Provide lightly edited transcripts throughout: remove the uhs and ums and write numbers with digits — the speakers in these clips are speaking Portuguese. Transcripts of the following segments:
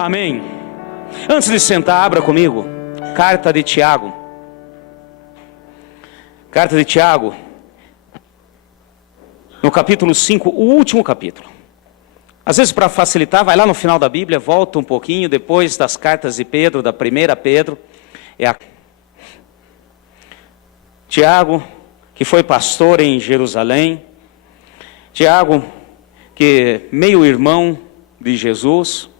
Amém. Antes de sentar, abra comigo. Carta de Tiago. Carta de Tiago. No capítulo 5, o último capítulo. Às vezes, para facilitar, vai lá no final da Bíblia, volta um pouquinho, depois das cartas de Pedro, da primeira Pedro. É a Tiago, que foi pastor em Jerusalém. Tiago, que é meio irmão de Jesus.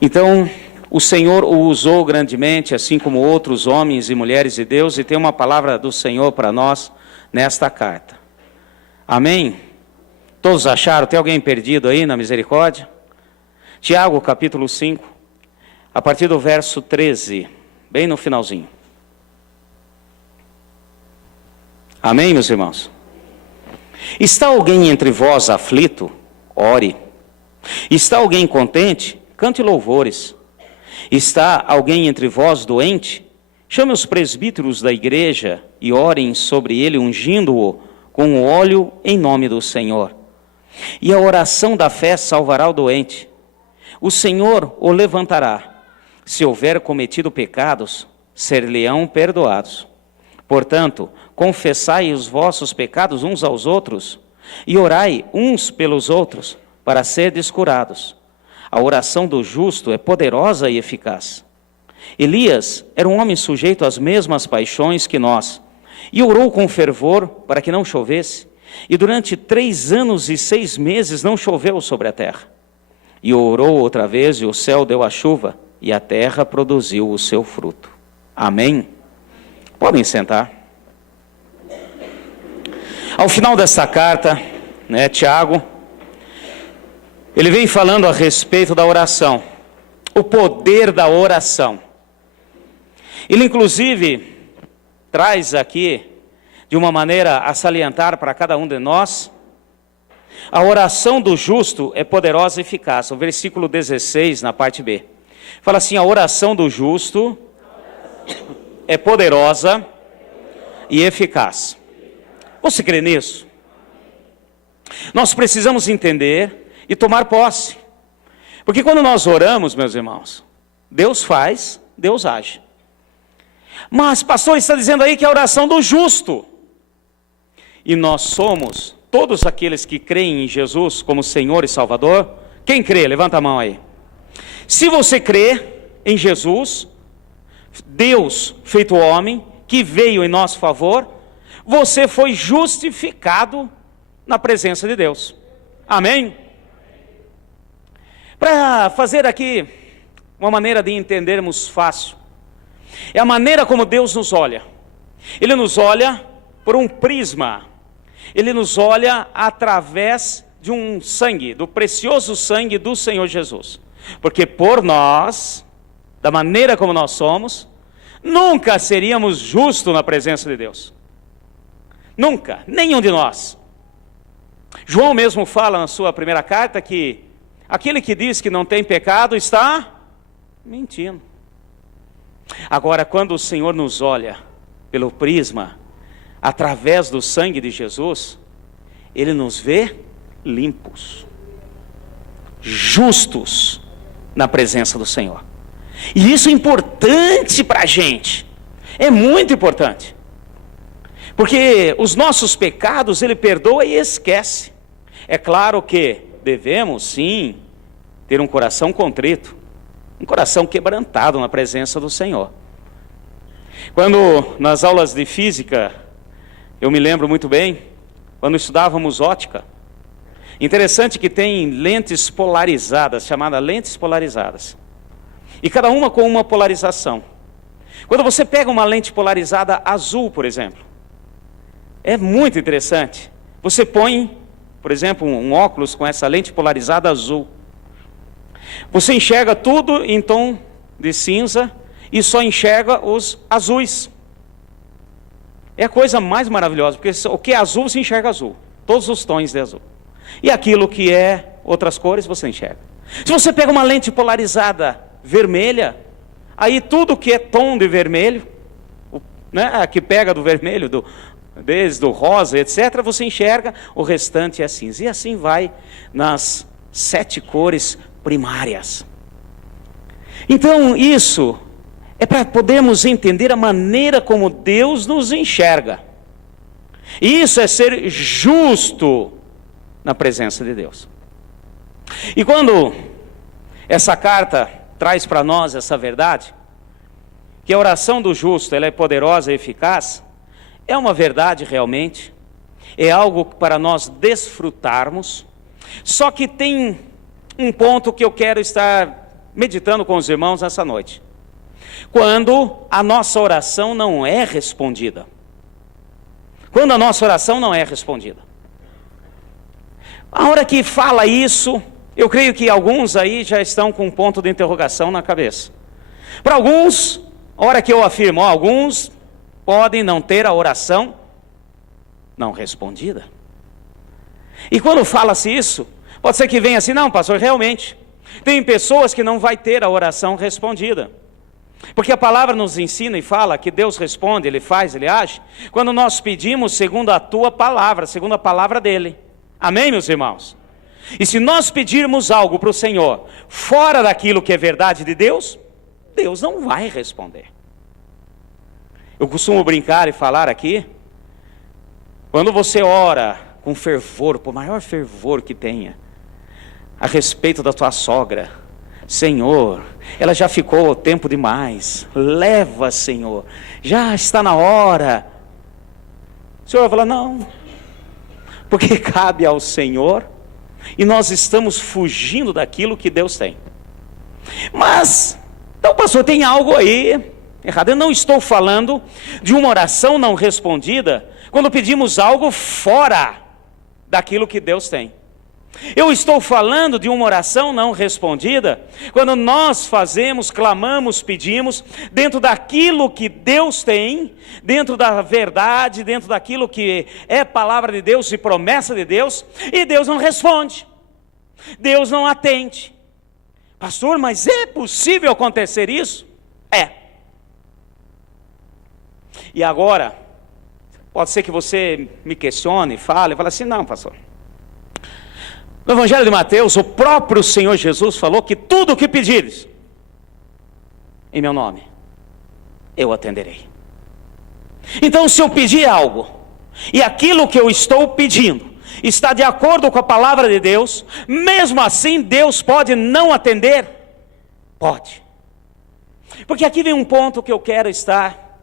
Então, o Senhor o usou grandemente, assim como outros homens e mulheres de Deus, e tem uma palavra do Senhor para nós nesta carta. Amém? Todos acharam? Tem alguém perdido aí na misericórdia? Tiago, capítulo 5, a partir do verso 13, bem no finalzinho. Amém, meus irmãos? Está alguém entre vós aflito? Ore. Está alguém contente? Cante louvores. Está alguém entre vós doente? Chame os presbíteros da igreja e orem sobre ele, ungindo-o com o óleo em nome do Senhor. E a oração da fé salvará o doente. O Senhor o levantará. Se houver cometido pecados, ser-lhe-ão perdoados. Portanto, confessai os vossos pecados uns aos outros e orai uns pelos outros para serdes curados. A oração do justo é poderosa e eficaz. Elias era um homem sujeito às mesmas paixões que nós, e orou com fervor para que não chovesse, e durante 3 anos e 6 meses não choveu sobre a terra. E orou outra vez, e o céu deu a chuva, e a terra produziu o seu fruto. Amém? Podem sentar. Ao final desta carta, Tiago, ele vem falando a respeito da oração, o poder da oração. Ele, inclusive, traz aqui, de uma maneira a salientar para cada um de nós, a oração do justo é poderosa e eficaz. O versículo 16, na parte B, fala assim: a oração do justo é poderosa e eficaz. Você crê nisso? Nós precisamos entender e tomar posse. Porque quando nós oramos, meus irmãos, Deus faz, Deus age. Mas, pastor, está dizendo aí que é a oração do justo. E nós somos todos aqueles que creem em Jesus como Senhor e Salvador. Quem crê? Levanta a mão aí. Se você crê em Jesus, Deus feito homem, que veio em nosso favor, você foi justificado na presença de Deus. Amém? Para fazer aqui uma maneira de entendermos fácil, é a maneira como Deus nos olha. Ele nos olha por um prisma. Ele nos olha através de um sangue, do precioso sangue do Senhor Jesus. Porque por nós, da maneira como nós somos, nunca seríamos justos na presença de Deus. Nunca, nenhum de nós. João mesmo fala na sua primeira carta que aquele que diz que não tem pecado está mentindo. Agora, quando o Senhor nos olha pelo prisma, através do sangue de Jesus, Ele nos vê limpos, justos na presença do Senhor. E isso é importante para a gente, é muito importante. Porque os nossos pecados Ele perdoa e esquece. É claro que devemos sim ter um coração contrito, um coração quebrantado na presença do Senhor. Quando nas aulas de física, eu me lembro muito bem, quando estudávamos ótica, interessante que tem lentes polarizadas, chamadas lentes polarizadas, e cada uma com uma polarização. Quando você pega uma lente polarizada azul, por exemplo, é muito interessante. Você põe, por exemplo, um óculos com essa lente polarizada azul. Você enxerga tudo em tom de cinza e só enxerga os azuis. É a coisa mais maravilhosa, porque o que é azul, você enxerga azul. Todos os tons de azul. E aquilo que é outras cores, você enxerga. Se você pega uma lente polarizada vermelha, aí tudo que é tom de vermelho, que pega do vermelho, desde o rosa, etc., você enxerga, o restante é cinza. E assim vai nas 7 cores primárias. Então isso é para podermos entender a maneira como Deus nos enxerga. Isso é ser justo na presença de Deus. E quando essa carta traz para nós essa verdade, que a oração do justo ela é poderosa e eficaz, é uma verdade realmente, é algo para nós desfrutarmos, só que tem um ponto que eu quero estar meditando com os irmãos nessa noite. Quando a nossa oração não é respondida. Quando a nossa oração não é respondida. A hora que fala isso, eu creio que alguns aí já estão com um ponto de interrogação na cabeça. Para alguns, a hora que eu afirmo, alguns podem não ter a oração não respondida. E quando fala-se isso, pode ser que venha assim, não, pastor, realmente, tem pessoas que não vai ter a oração respondida. Porque a palavra nos ensina e fala que Deus responde, Ele faz, Ele age, quando nós pedimos segundo a tua palavra, segundo a palavra dEle. Amém, meus irmãos? E se nós pedirmos algo para o Senhor, fora daquilo que é verdade de Deus, Deus não vai responder. Eu costumo brincar e falar aqui, quando você ora com fervor, por maior fervor que tenha, a respeito da tua sogra, Senhor, ela já ficou tempo demais, leva, Senhor, já está na hora. O Senhor vai falar, não, porque cabe ao Senhor, e nós estamos fugindo daquilo que Deus tem. Mas, então pastor, tem algo aí errado. Eu não estou falando de uma oração não respondida, quando pedimos algo fora daquilo que Deus tem. Eu estou falando de uma oração não respondida, quando nós fazemos, clamamos, pedimos, dentro daquilo que Deus tem, dentro da verdade, dentro daquilo que é palavra de Deus e promessa de Deus, e Deus não responde, Deus não atende. Pastor, mas é possível acontecer isso? É. E agora, pode ser que você me questione, fale assim, não, pastor. No Evangelho de Mateus, o próprio Senhor Jesus falou que tudo o que pedires em meu nome, eu atenderei. Então, se eu pedir algo, e aquilo que eu estou pedindo está de acordo com a palavra de Deus, mesmo assim Deus pode não atender? Pode. Porque aqui vem um ponto que eu quero estar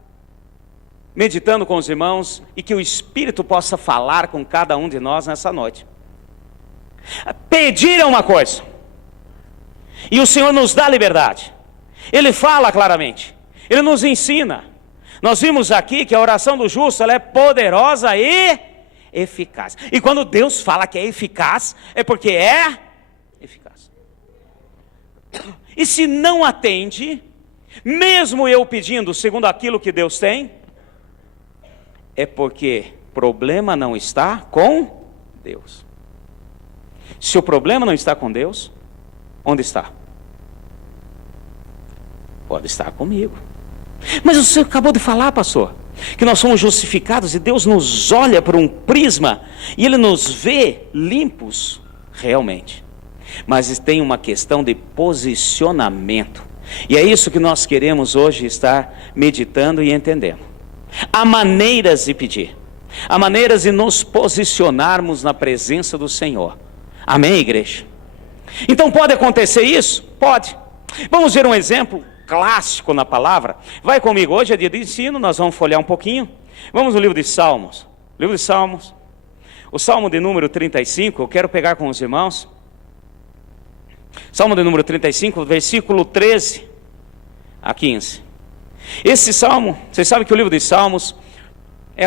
meditando com os irmãos, e que o Espírito possa falar com cada um de nós nessa noite. Pedir é uma coisa, e o Senhor nos dá liberdade. Ele fala claramente, Ele nos ensina. Nós vimos aqui que a oração do justo ela é poderosa e eficaz. E quando Deus fala que é eficaz, é porque é eficaz. E se não atende, mesmo eu pedindo segundo aquilo que Deus tem, é porque o problema não está com Deus. Se o problema não está com Deus, onde está? Pode estar comigo. Mas você acabou de falar, pastor, que nós somos justificados e Deus nos olha por um prisma e Ele nos vê limpos, realmente. Mas tem uma questão de posicionamento. E é isso que nós queremos hoje estar meditando e entendendo. Há maneiras de pedir. Há maneiras de nos posicionarmos na presença do Senhor. Amém, igreja? Então pode acontecer isso? Pode. Vamos ver um exemplo clássico na palavra. Vai comigo, hoje é dia de ensino, nós vamos folhear um pouquinho. Vamos no livro de Salmos. Livro de Salmos. O Salmo de número 35, eu quero pegar com os irmãos. Salmo de número 35, versículo 13 a 15. Esse salmo, vocês sabem que o livro de Salmos é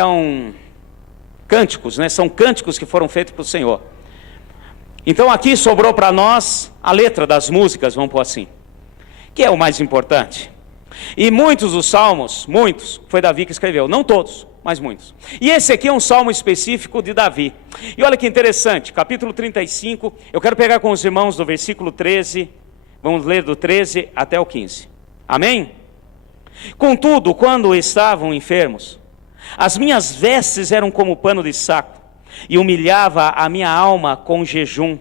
cânticos, né? São cânticos que foram feitos para o Senhor. Então aqui sobrou para nós a letra das músicas, vamos pôr assim, que é o mais importante. E muitos dos salmos, foi Davi que escreveu, não todos, mas muitos. E esse aqui é um salmo específico de Davi. E olha que interessante, capítulo 35, eu quero pegar com os irmãos do versículo 13, vamos ler do 13 até o 15. Amém? Contudo, quando estavam enfermos, as minhas vestes eram como pano de saco, e humilhava a minha alma com jejum.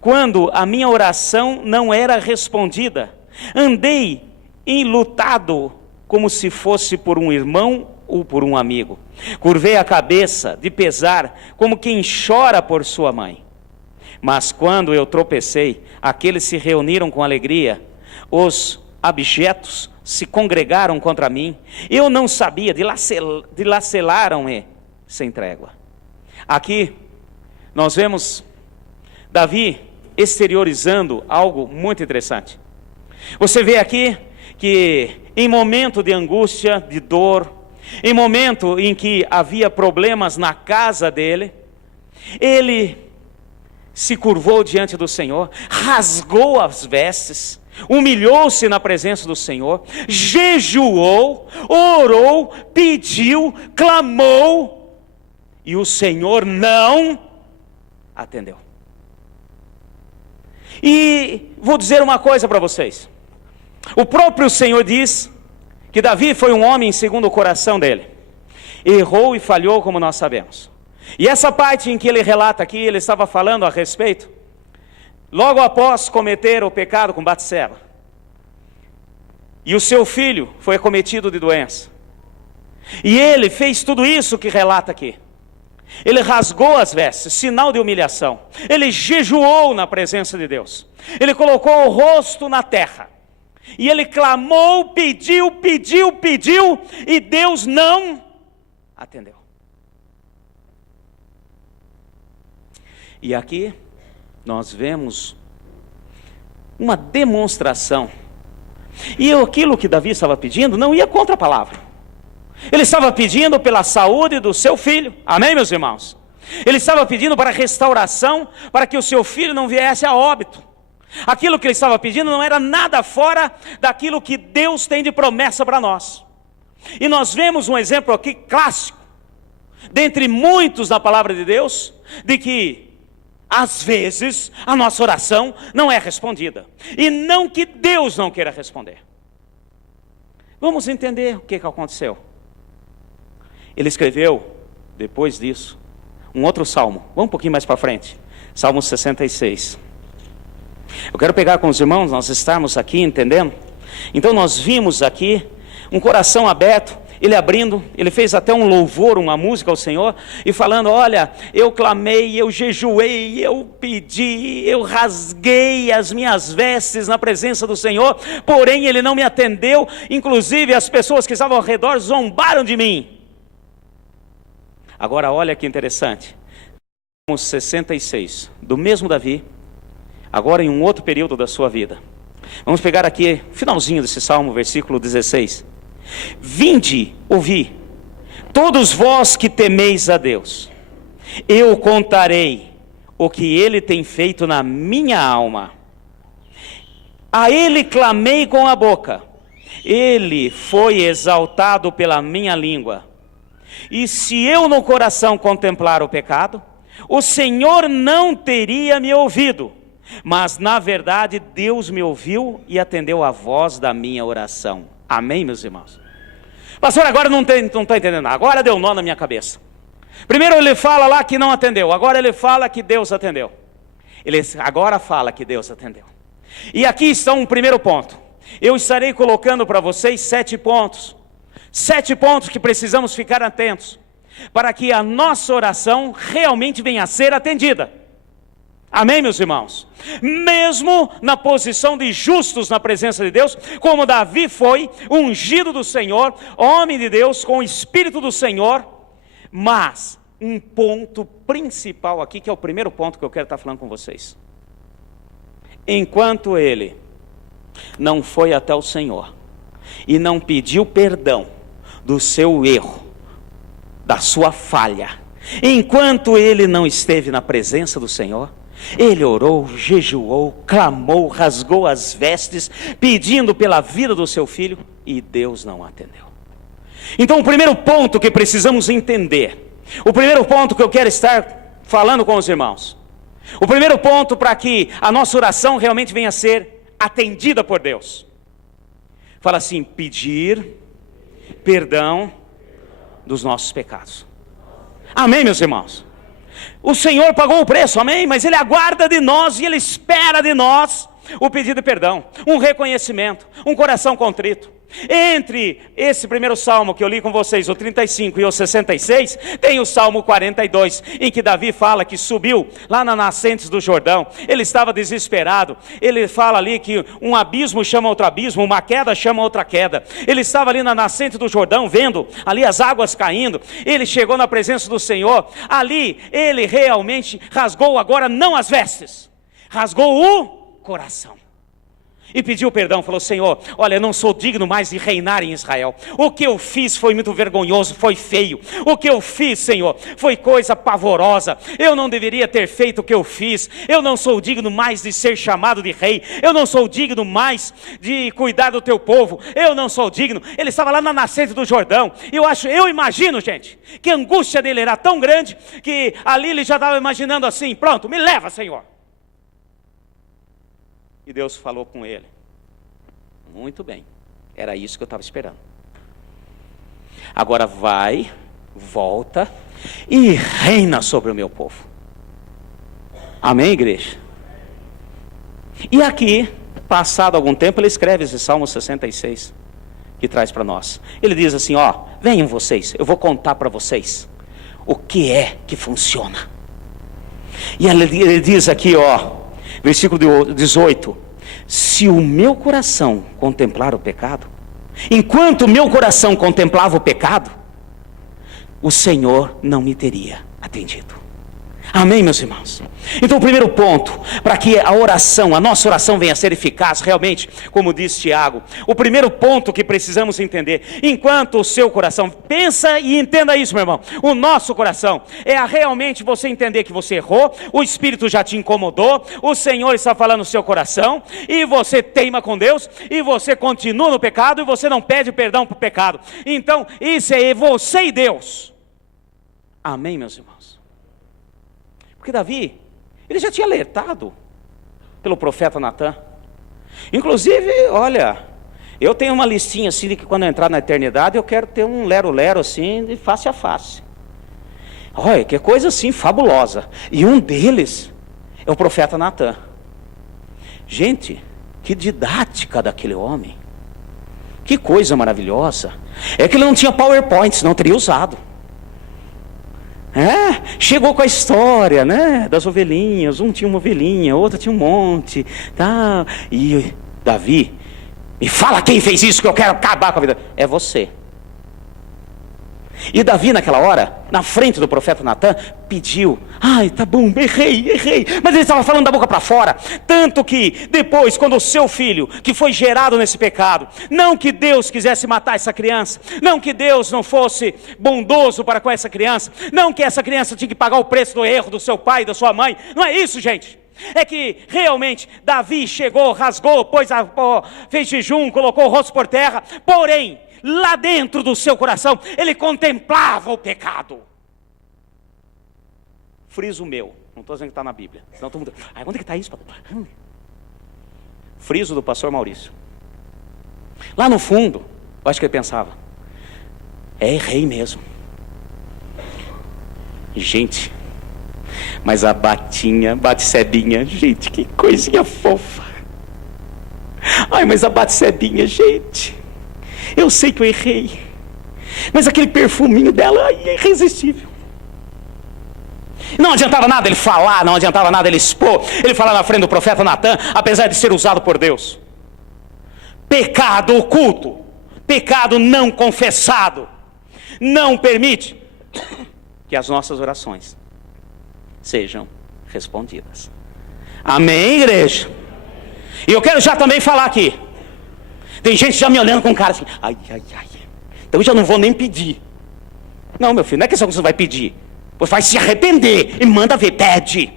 quando a minha oração não era respondida. Andei enlutado como se fosse por um irmão ou por um amigo. Curvei a cabeça de pesar, como quem chora por sua mãe. Mas quando eu tropecei, aqueles se reuniram com alegria, os abjetos se congregaram contra mim. Eu não sabia, dilaceraram-me sem trégua. Aqui nós vemos Davi exteriorizando algo muito interessante. Você vê aqui que em momento de angústia, de dor, em momento em que havia problemas na casa dele, ele se curvou diante do Senhor, rasgou as vestes, humilhou-se na presença do Senhor, jejuou, orou, pediu, clamou, e o Senhor não atendeu. E vou dizer uma coisa para vocês. O próprio Senhor diz que Davi foi um homem segundo o coração dele. Errou e falhou, como nós sabemos. E essa parte em que ele relata aqui, ele estava falando a respeito, logo após cometer o pecado com Batseba. E o seu filho foi acometido de doença. E ele fez tudo isso que relata aqui. Ele rasgou as vestes, sinal de humilhação. Ele jejuou na presença de Deus. Ele colocou o rosto na terra. E ele clamou, pediu, e Deus não atendeu. E aqui nós vemos uma demonstração. E aquilo que Davi estava pedindo não ia contra a palavra. Ele estava pedindo pela saúde do seu filho. Amém, meus irmãos? Ele estava pedindo para restauração, para que o seu filho não viesse a óbito. Aquilo que ele estava pedindo não era nada fora daquilo que Deus tem de promessa para nós. E nós vemos um exemplo aqui clássico, dentre muitos na palavra de Deus, de que às vezes a nossa oração não é respondida. E não que Deus não queira responder. Vamos entender o que aconteceu. Ele escreveu, depois disso, um outro salmo. Vamos um pouquinho mais para frente. Salmo 66. Eu quero pegar com os irmãos, nós estarmos aqui entendendo. Então nós vimos aqui um coração aberto, ele abrindo, ele fez até um louvor, uma música ao Senhor, e falando, olha, eu clamei, eu jejuei, eu pedi, eu rasguei as minhas vestes na presença do Senhor, porém Ele não me atendeu, inclusive as pessoas que estavam ao redor zombaram de mim. Agora olha que interessante, Salmo 66, do mesmo Davi, agora em um outro período da sua vida. Vamos pegar aqui, finalzinho desse Salmo, versículo 16. Vinde, ouvi, todos vós que temeis a Deus, eu contarei o que Ele tem feito na minha alma. A Ele clamei com a boca, Ele foi exaltado pela minha língua. E se eu no coração contemplar o pecado, o Senhor não teria me ouvido, mas na verdade Deus me ouviu e atendeu a voz da minha oração. Amém, meus irmãos? Pastor, agora não estou entendendo, agora deu nó na minha cabeça. Primeiro ele fala lá que não atendeu, agora ele fala que Deus atendeu. Ele agora fala que Deus atendeu. E aqui está um primeiro ponto. Eu estarei colocando para vocês 7 pontos. 7 pontos que precisamos ficar atentos, para que a nossa oração realmente venha a ser atendida. Amém, meus irmãos? Mesmo na posição de justos na presença de Deus, como Davi foi, ungido do Senhor, homem de Deus, com o Espírito do Senhor, mas um ponto principal aqui, que é o primeiro ponto que eu quero estar falando com vocês. Enquanto ele não foi até o Senhor e não pediu perdão do seu erro, da sua falha, enquanto ele não esteve na presença do Senhor, ele orou, jejuou, clamou, rasgou as vestes, pedindo pela vida do seu filho, e Deus não atendeu. Então o primeiro ponto que precisamos entender, o primeiro ponto que eu quero estar falando com os irmãos, o primeiro ponto para que a nossa oração realmente venha a ser atendida por Deus, fala assim, pedir perdão dos nossos pecados. Amém, meus irmãos? O Senhor pagou o preço, amém? Mas Ele aguarda de nós e Ele espera de nós o pedido de perdão, um reconhecimento, um coração contrito. Entre esse primeiro salmo que eu li com vocês, o 35 e o 66, tem o salmo 42, em que Davi fala que subiu lá nas nascentes do Jordão. Ele estava desesperado. Ele fala ali que um abismo chama outro abismo, uma queda chama outra queda. Ele estava ali na nascente do Jordão, vendo ali as águas caindo. Ele chegou na presença do Senhor. Ali ele realmente rasgou agora não as vestes, rasgou o coração. E pediu perdão, falou: Senhor, olha, eu não sou digno mais de reinar em Israel. O que eu fiz foi muito vergonhoso, foi feio. O que eu fiz, Senhor, foi coisa pavorosa. Eu não deveria ter feito o que eu fiz. Eu não sou digno mais de ser chamado de rei. Eu não sou digno mais de cuidar do teu povo. Eu não sou digno. Ele estava lá na nascente do Jordão. Eu imagino, gente, que a angústia dele era tão grande, que ali ele já estava imaginando assim: pronto, me leva, Senhor. E Deus falou com ele: muito bem, era isso que eu estava esperando. Agora vai, volta e reina sobre o meu povo. Amém, igreja? E aqui, passado algum tempo, ele escreve esse Salmo 66, que traz para nós. Ele diz assim: ó, venham vocês, eu vou contar para vocês o que é que funciona. E ele diz aqui, ó, versículo 18: se o meu coração contemplar o pecado, enquanto o meu coração contemplava o pecado, o Senhor não me teria atendido. Amém, meus irmãos? Então o primeiro ponto, para que a nossa oração venha a ser eficaz realmente, como diz Tiago, o primeiro ponto que precisamos entender: enquanto o seu coração, pensa e entenda isso, meu irmão, o nosso coração é realmente você entender que você errou, o Espírito já te incomodou, o Senhor está falando no seu coração, e você teima com Deus, e você continua no pecado, e você não pede perdão para o pecado. Então isso é você e Deus. Amém, meus irmãos? Porque Davi, ele já tinha alertado pelo profeta Natan. Inclusive, olha, eu tenho uma listinha assim de que quando eu entrar na eternidade eu quero ter um lero-lero assim de face a face. Olha, que coisa assim fabulosa. E um deles é o profeta Natan. Gente, que didática daquele homem. Que coisa maravilhosa. É que ele não tinha PowerPoint, senão teria usado. Chegou com a história, né, das ovelhinhas. Um tinha uma ovelhinha, outra tinha um monte, tá? E Davi: me fala quem fez isso, que eu quero acabar com a vida. É você. E Davi naquela hora, na frente do profeta Natan, pediu: ai, tá bom, errei. Mas ele estava falando da boca para fora. Tanto que depois, quando o seu filho, que foi gerado nesse pecado, não que Deus quisesse matar essa criança, não que Deus não fosse bondoso para com essa criança, não que essa criança tinha que pagar o preço do erro do seu pai e da sua mãe, não é isso, gente. É que realmente Davi chegou, rasgou, fez jejum, colocou o rosto por terra, porém lá dentro do seu coração ele contemplava o pecado. Friso meu, não estou dizendo que está na Bíblia, senão todo mundo: onde que está isso? Friso do pastor Maurício. Lá no fundo, eu acho que ele pensava: errei mesmo. Gente, mas a Batsebinha, gente, que coisinha fofa. Ai, mas a Batsebinha, gente, eu sei que eu errei, mas aquele perfuminho dela é irresistível. Não adiantava nada ele falar, não adiantava nada ele expor, ele falar na frente do profeta Natan, apesar de ser usado por Deus. Pecado oculto, pecado não confessado, não permite que as nossas orações sejam respondidas. Amém, igreja? E eu quero já também falar aqui. Tem gente já me olhando com cara assim: ai. Então eu já não vou nem pedir. Não, meu filho, não é questão que você vai pedir. Você vai se arrepender e manda ver, pede.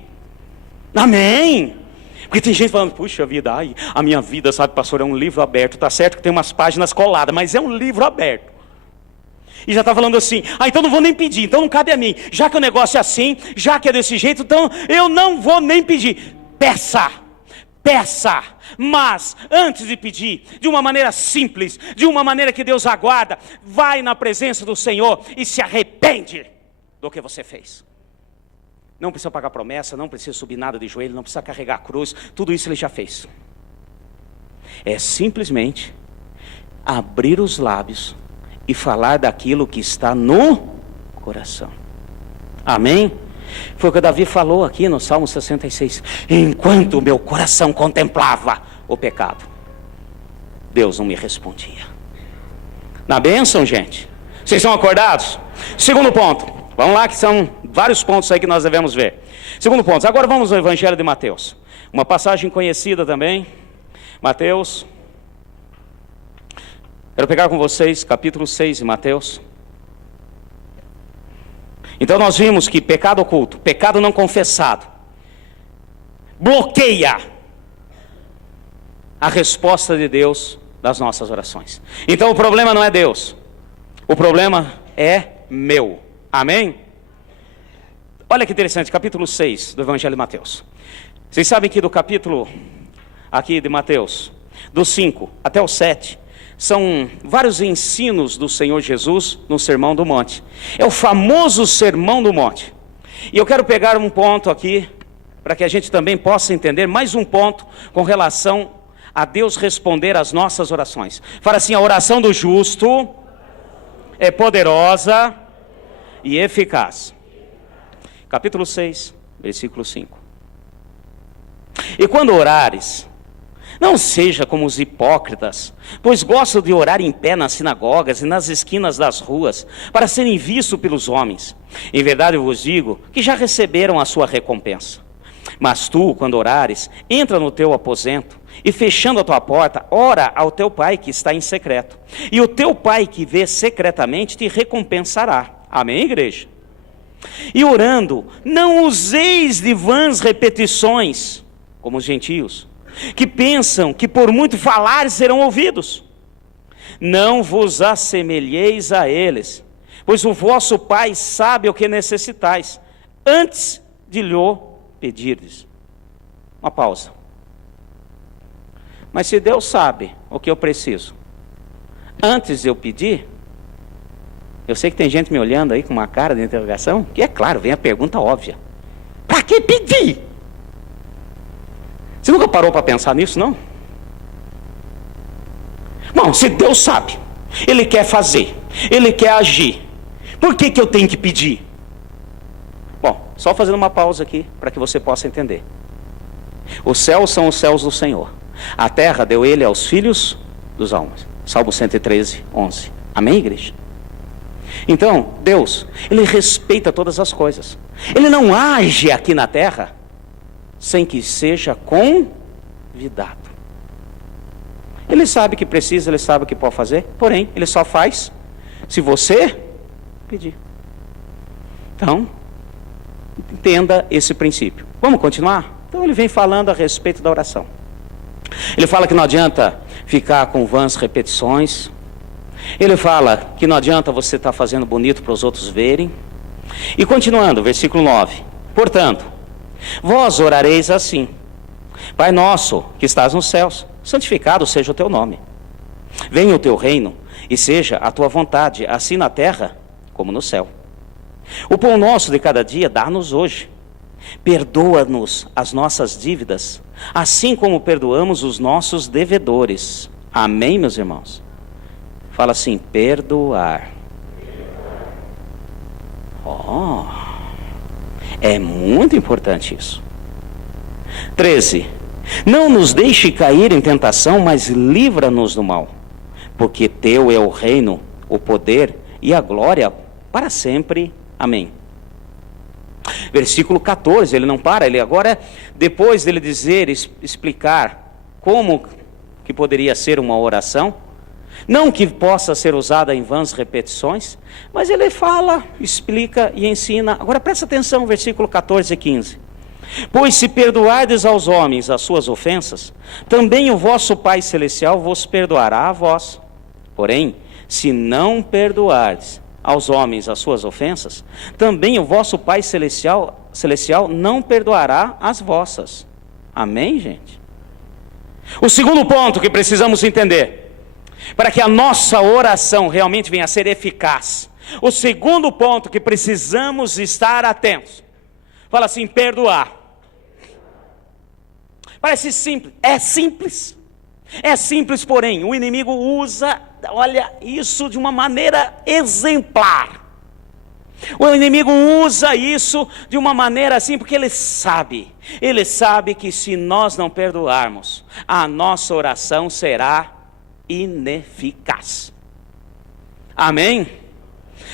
Amém? Porque tem gente falando: puxa vida, a minha vida, sabe, pastor, é um livro aberto. Tá certo que tem umas páginas coladas, mas é um livro aberto. E já está falando assim: então não vou nem pedir, então não cabe a mim. Já que o negócio é assim, já que é desse jeito, então eu não vou nem pedir. Peça, mas antes de pedir, de uma maneira simples, de uma maneira que Deus aguarda, vai na presença do Senhor e se arrepende do que você fez. Não precisa pagar promessa, não precisa subir nada de joelho, não precisa carregar a cruz. Tudo isso ele já fez. É simplesmente abrir os lábios e falar daquilo que está no coração. Amém? Foi o que Davi falou aqui no Salmo 66. Enquanto o meu coração contemplava o pecado, Deus não me respondia. Na bênção, gente. Vocês estão acordados? Segundo ponto. Vamos lá, que são vários pontos aí que nós devemos ver. Segundo ponto. Agora vamos ao Evangelho de Mateus. Uma passagem conhecida também. Mateus. Quero pegar com vocês capítulo 6 de Mateus. Então nós vimos que pecado oculto, pecado não confessado, bloqueia a resposta de Deus das nossas orações. Então o problema não é Deus, o problema é meu. Amém? Olha que interessante, capítulo 6 do Evangelho de Mateus. Vocês sabem que do capítulo aqui de Mateus, do 5 até o 7, são vários ensinos do Senhor Jesus no Sermão do Monte. É o famoso Sermão do Monte. E eu quero pegar um ponto aqui, para que a gente também possa entender mais um ponto com relação a Deus responder às nossas orações. Fala assim: a oração do justo é poderosa e eficaz. Capítulo 6, versículo 5. E quando orares, não seja como os hipócritas, pois gostam de orar em pé nas sinagogas e nas esquinas das ruas, para serem vistos pelos homens. Em verdade eu vos digo que já receberam a sua recompensa. Mas tu, quando orares, entra no teu aposento, e fechando a tua porta, ora ao teu pai que está em secreto. E o teu pai que vê secretamente te recompensará. Amém, igreja? E orando, não useis de vãs repetições, como os gentios, que pensam que por muito falar serão ouvidos. Não vos assemelheis a eles, pois o vosso Pai sabe o que necessitais, antes de lhe pedirdes. Uma pausa. Mas se Deus sabe o que eu preciso, antes de eu pedir, eu sei que tem gente me olhando aí com uma cara de interrogação, que é claro, vem a pergunta óbvia: para que pedir? Você nunca parou para pensar nisso, não? Bom, se Deus sabe, Ele quer fazer, Ele quer agir, por que eu tenho que pedir? Bom, só fazendo uma pausa aqui, para que você possa entender. Os céus são os céus do Senhor, a terra deu Ele aos filhos dos homens. Salmo 113, 11. Amém, igreja? Então, Deus, Ele respeita todas as coisas. Ele não age aqui na terra sem que seja convidado. Ele sabe que precisa, Ele sabe o que pode fazer, porém, Ele só faz se você pedir. Então, entenda esse princípio. Vamos continuar? Então ele vem falando a respeito da oração. Ele fala que não adianta ficar com vãs repetições. Ele fala que não adianta você estar fazendo bonito para os outros verem. E continuando, versículo 9. Portanto, vós orareis assim: Pai nosso que estás nos céus, santificado seja o teu nome. Venha o teu reino e seja a tua vontade, assim na terra como no céu. O pão nosso de cada dia dá-nos hoje. Perdoa-nos as nossas dívidas, assim como perdoamos os nossos devedores. Amém, meus irmãos? Fala assim: perdoar. É muito importante isso. 13. Não nos deixe cair em tentação, mas livra-nos do mal. Porque teu é o reino, o poder e a glória para sempre. Amém. Versículo 14, ele não para, ele agora, depois dele dizer, explicar como que poderia ser uma oração, não que possa ser usada em vãs repetições, mas ele fala, explica e ensina. Agora presta atenção, versículo 14 e 15. Pois se perdoardes aos homens as suas ofensas, também o vosso Pai Celestial vos perdoará a vós. Porém, se não perdoardes aos homens as suas ofensas, também o vosso Pai Celestial não perdoará as vossas. Amém, gente? O segundo ponto que precisamos entender, para que a nossa oração realmente venha a ser eficaz, o segundo ponto que precisamos estar atentos, Fala assim, perdoar. Parece simples, é simples. É simples, porém, o inimigo usa, olha, isso de uma maneira exemplar. O inimigo usa isso de uma maneira assim, porque ele sabe que se nós não perdoarmos, a nossa oração será ineficaz. Amém?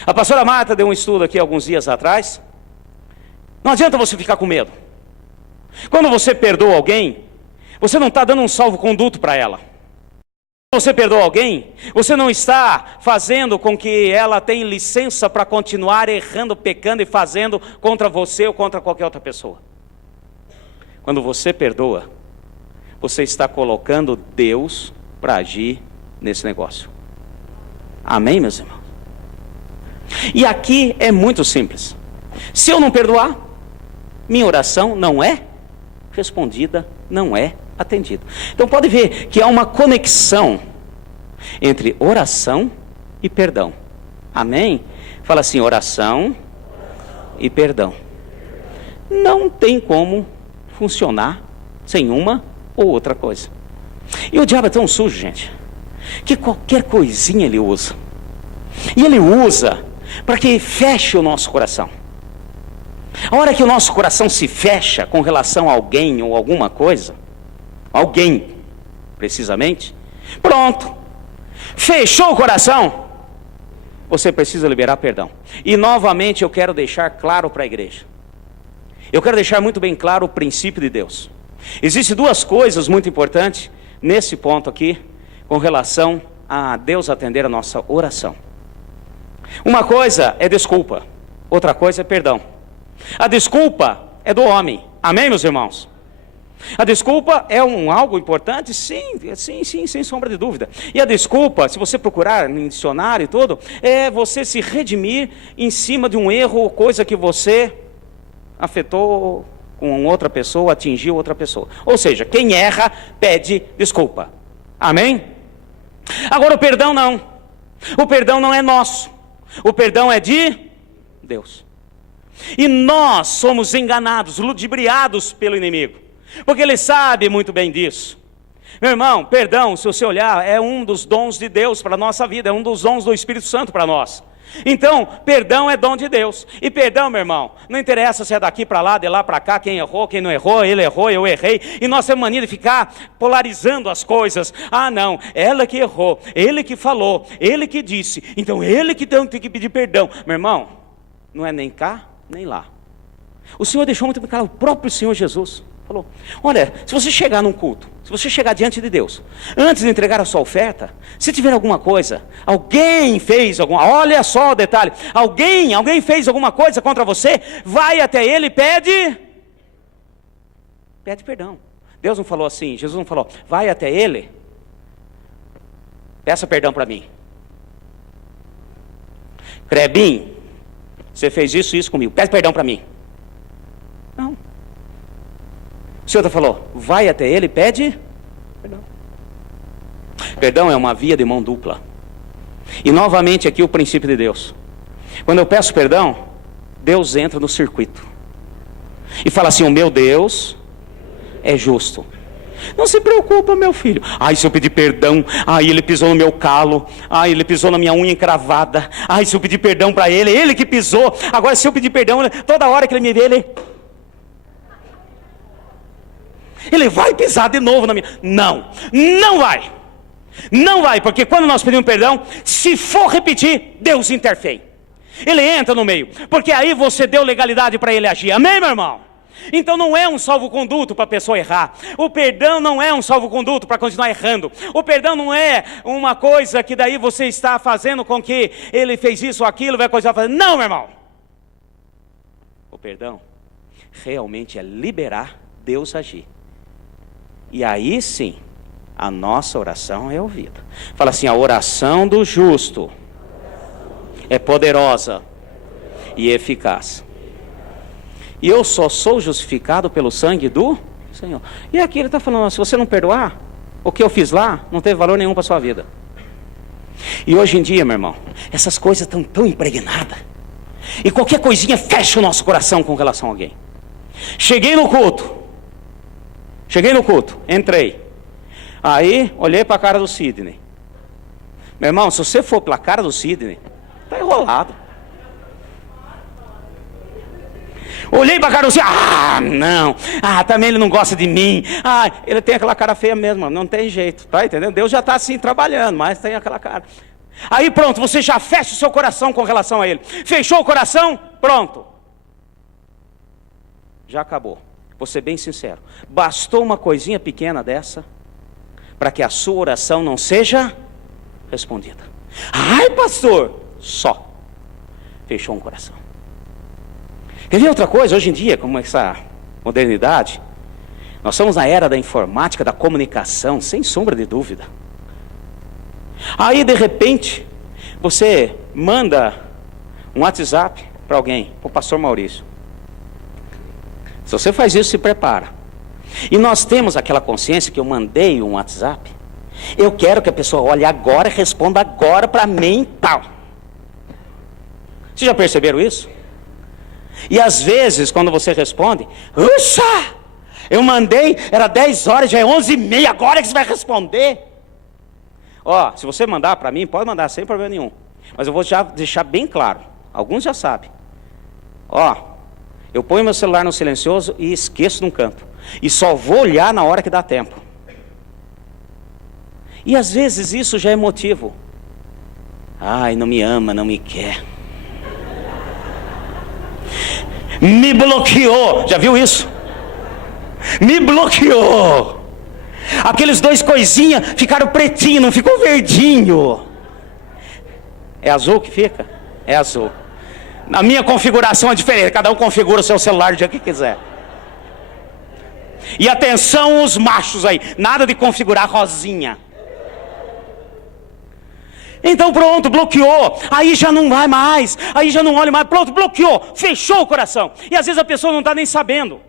A pastora Marta deu um estudo aqui alguns dias atrás. Não adianta você ficar com medo. Quando você perdoa alguém, você não está dando um salvo-conduto para ela. Quando você perdoa alguém, você não está fazendo com que ela tenha licença para continuar errando, pecando e fazendo contra você ou contra qualquer outra pessoa. Quando você perdoa, você está colocando Deus para agir nesse negócio. Amém, meus irmãos? E aqui é muito simples. Se eu não perdoar, minha oração não é respondida, não é atendida. Então pode ver que há uma conexão entre oração e perdão. Amém? Fala assim, oração e perdão. Não tem como funcionar sem uma ou outra coisa. E o diabo é tão sujo, gente, que qualquer coisinha ele usa. E ele usa para que feche o nosso coração. A hora que o nosso coração se fecha com relação a alguém ou alguma coisa, alguém, precisamente, pronto, fechou o coração, você precisa liberar perdão. E novamente eu quero deixar claro para a igreja, eu quero deixar muito bem claro o princípio de Deus. Existem duas coisas muito importantes nesse ponto aqui, com relação a Deus atender a nossa oração. Uma coisa é desculpa, outra coisa é perdão. A desculpa é do homem, amém, meus irmãos? A desculpa é algo importante, sim, sem sombra de dúvida. E a desculpa, se você procurar no dicionário e tudo, é você se redimir em cima de um erro ou coisa que você afetou com outra pessoa, atingiu outra pessoa. Ou seja, quem erra pede desculpa, amém? Agora o perdão não. O perdão não é nosso. O perdão é de Deus. E nós somos enganados, ludibriados pelo inimigo, porque ele sabe muito bem disso. Meu irmão, perdão, se você olhar, é um dos dons de Deus para a nossa vida, é um dos dons do Espírito Santo para nós. Então, perdão é dom de Deus. E perdão, meu irmão, não interessa se é daqui para lá, de lá para cá, quem errou, quem não errou, ele errou, eu errei. E nós temos mania de ficar polarizando as coisas. Ah não, ela que errou, ele que falou, ele que disse, então ele que tem que pedir perdão. Meu irmão, não é nem cá, nem lá. O Senhor deixou muito claro, o próprio Senhor Jesus falou, olha, se você chegar num culto, se você chegar diante de Deus, antes de entregar a sua oferta, se tiver alguma coisa, alguém fez alguma, olha só o detalhe, alguém fez alguma coisa contra você, vai até ele e pede perdão. Deus não falou assim, Jesus não falou, vai até ele, peça perdão para mim. Crebinho, você fez isso comigo, pede perdão para mim. Não. O Senhor falou, vai até ele e pede perdão. Perdão é uma via de mão dupla. E novamente aqui o princípio de Deus. Quando eu peço perdão, Deus entra no circuito e fala assim, o meu Deus é justo. Não se preocupa, meu filho. Ai, se eu pedir perdão, ai, ele pisou no meu calo, ai, ele pisou na minha unha encravada, ai, se eu pedir perdão para ele, ele que pisou. Agora se eu pedir perdão, toda hora que ele me vê, ele vai pisar de novo na minha... Não vai, porque quando nós pedimos perdão, se for repetir, Deus interfere. Ele entra no meio, porque aí você deu legalidade para ele agir, amém, meu irmão? Então não é um salvo-conduto para a pessoa errar. O perdão não é um salvo-conduto para continuar errando. O perdão não é uma coisa que daí você está fazendo com que ele fez isso ou aquilo, vai continuar fazendo. Não, meu irmão. O perdão realmente é liberar Deus agir. E aí sim, a nossa oração é ouvida. Fala assim, a oração do justo é poderosa e eficaz. E eu só sou justificado pelo sangue do Senhor. E aqui ele está falando, se você não perdoar, o que eu fiz lá não teve valor nenhum para a sua vida. E hoje em dia, meu irmão, essas coisas estão tão impregnadas. E qualquer coisinha fecha o nosso coração com relação a alguém. Cheguei no culto, entrei. Aí, olhei para a cara do Sidney. Meu irmão, se você for pela cara do Sidney, está enrolado. Olhei para a cara do Sidney, não, também ele não gosta de mim. Ele tem aquela cara feia mesmo, não tem jeito, tá entendendo? Deus já está assim trabalhando, mas tem aquela cara. Aí pronto, você já fecha o seu coração com relação a ele. Fechou o coração? Pronto. Já acabou. Vou ser bem sincero. Bastou uma coisinha pequena dessa para que a sua oração não seja respondida. Ai, pastor, só fechou um coração. Quer ver outra coisa? Hoje em dia, como essa modernidade, nós estamos na era da informática, da comunicação, sem sombra de dúvida. Aí, de repente, você manda um WhatsApp para alguém, para o pastor Maurício. Se você faz isso, se prepara. E nós temos aquela consciência que eu mandei um WhatsApp. Eu quero que a pessoa olhe agora, responda agora para mim e tal. Vocês já perceberam isso? E às vezes, quando você responde, uxa, eu mandei, era 10 horas, já é 11h30, agora que você vai responder. Se você mandar para mim, pode mandar sem problema nenhum. Mas eu vou já deixar bem claro, alguns já sabem. Eu ponho meu celular no silencioso e esqueço num canto. E só vou olhar na hora que dá tempo. E às vezes isso já é motivo. Não me ama, não me quer. Me bloqueou. Já viu isso? Me bloqueou. Aqueles 2 coisinhas ficaram pretinho, não ficou verdinho. É azul que fica? É azul. Na minha configuração é diferente, cada um configura o seu celular do dia que quiser. E atenção os machos aí, nada de configurar rosinha. Então pronto, bloqueou, aí já não vai mais, aí já não olha mais, pronto, bloqueou, fechou o coração. E às vezes a pessoa não está nem sabendo.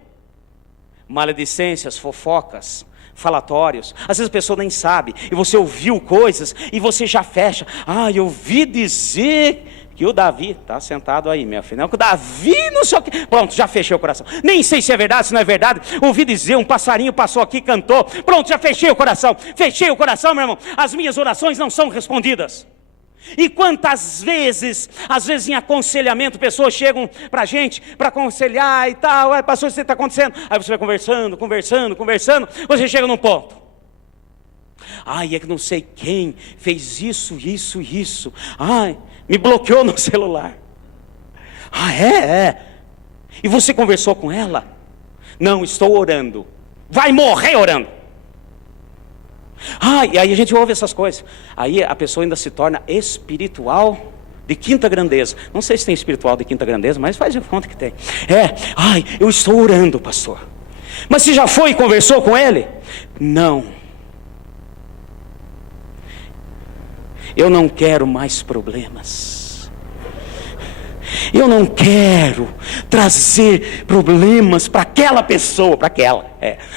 Maledicências, fofocas, falatórios, às vezes a pessoa nem sabe, e você ouviu coisas, e você já fecha. Eu ouvi dizer que o Davi, está sentado aí, minha filha, que o Davi não sei o que, pronto, já fechei o coração. Nem sei se é verdade, se não é verdade, ouvi dizer, um passarinho passou aqui, cantou, pronto, já fechei o coração, meu irmão. As minhas orações não são respondidas. E quantas vezes, às vezes em aconselhamento, pessoas chegam para a gente, para aconselhar e tal, pastor, isso está acontecendo, aí você vai conversando, você chega num ponto. É que não sei quem fez isso, me bloqueou no celular. É? E você conversou com ela? Não, estou orando. Vai morrer orando. E aí a gente ouve essas coisas. Aí a pessoa ainda se torna espiritual de quinta grandeza. Não sei se tem espiritual de quinta grandeza, mas faz de conta que tem. Eu estou orando, pastor. Mas você já foi e conversou com ele? Não. Eu não quero mais problemas. Eu não quero trazer problemas para aquela pessoa,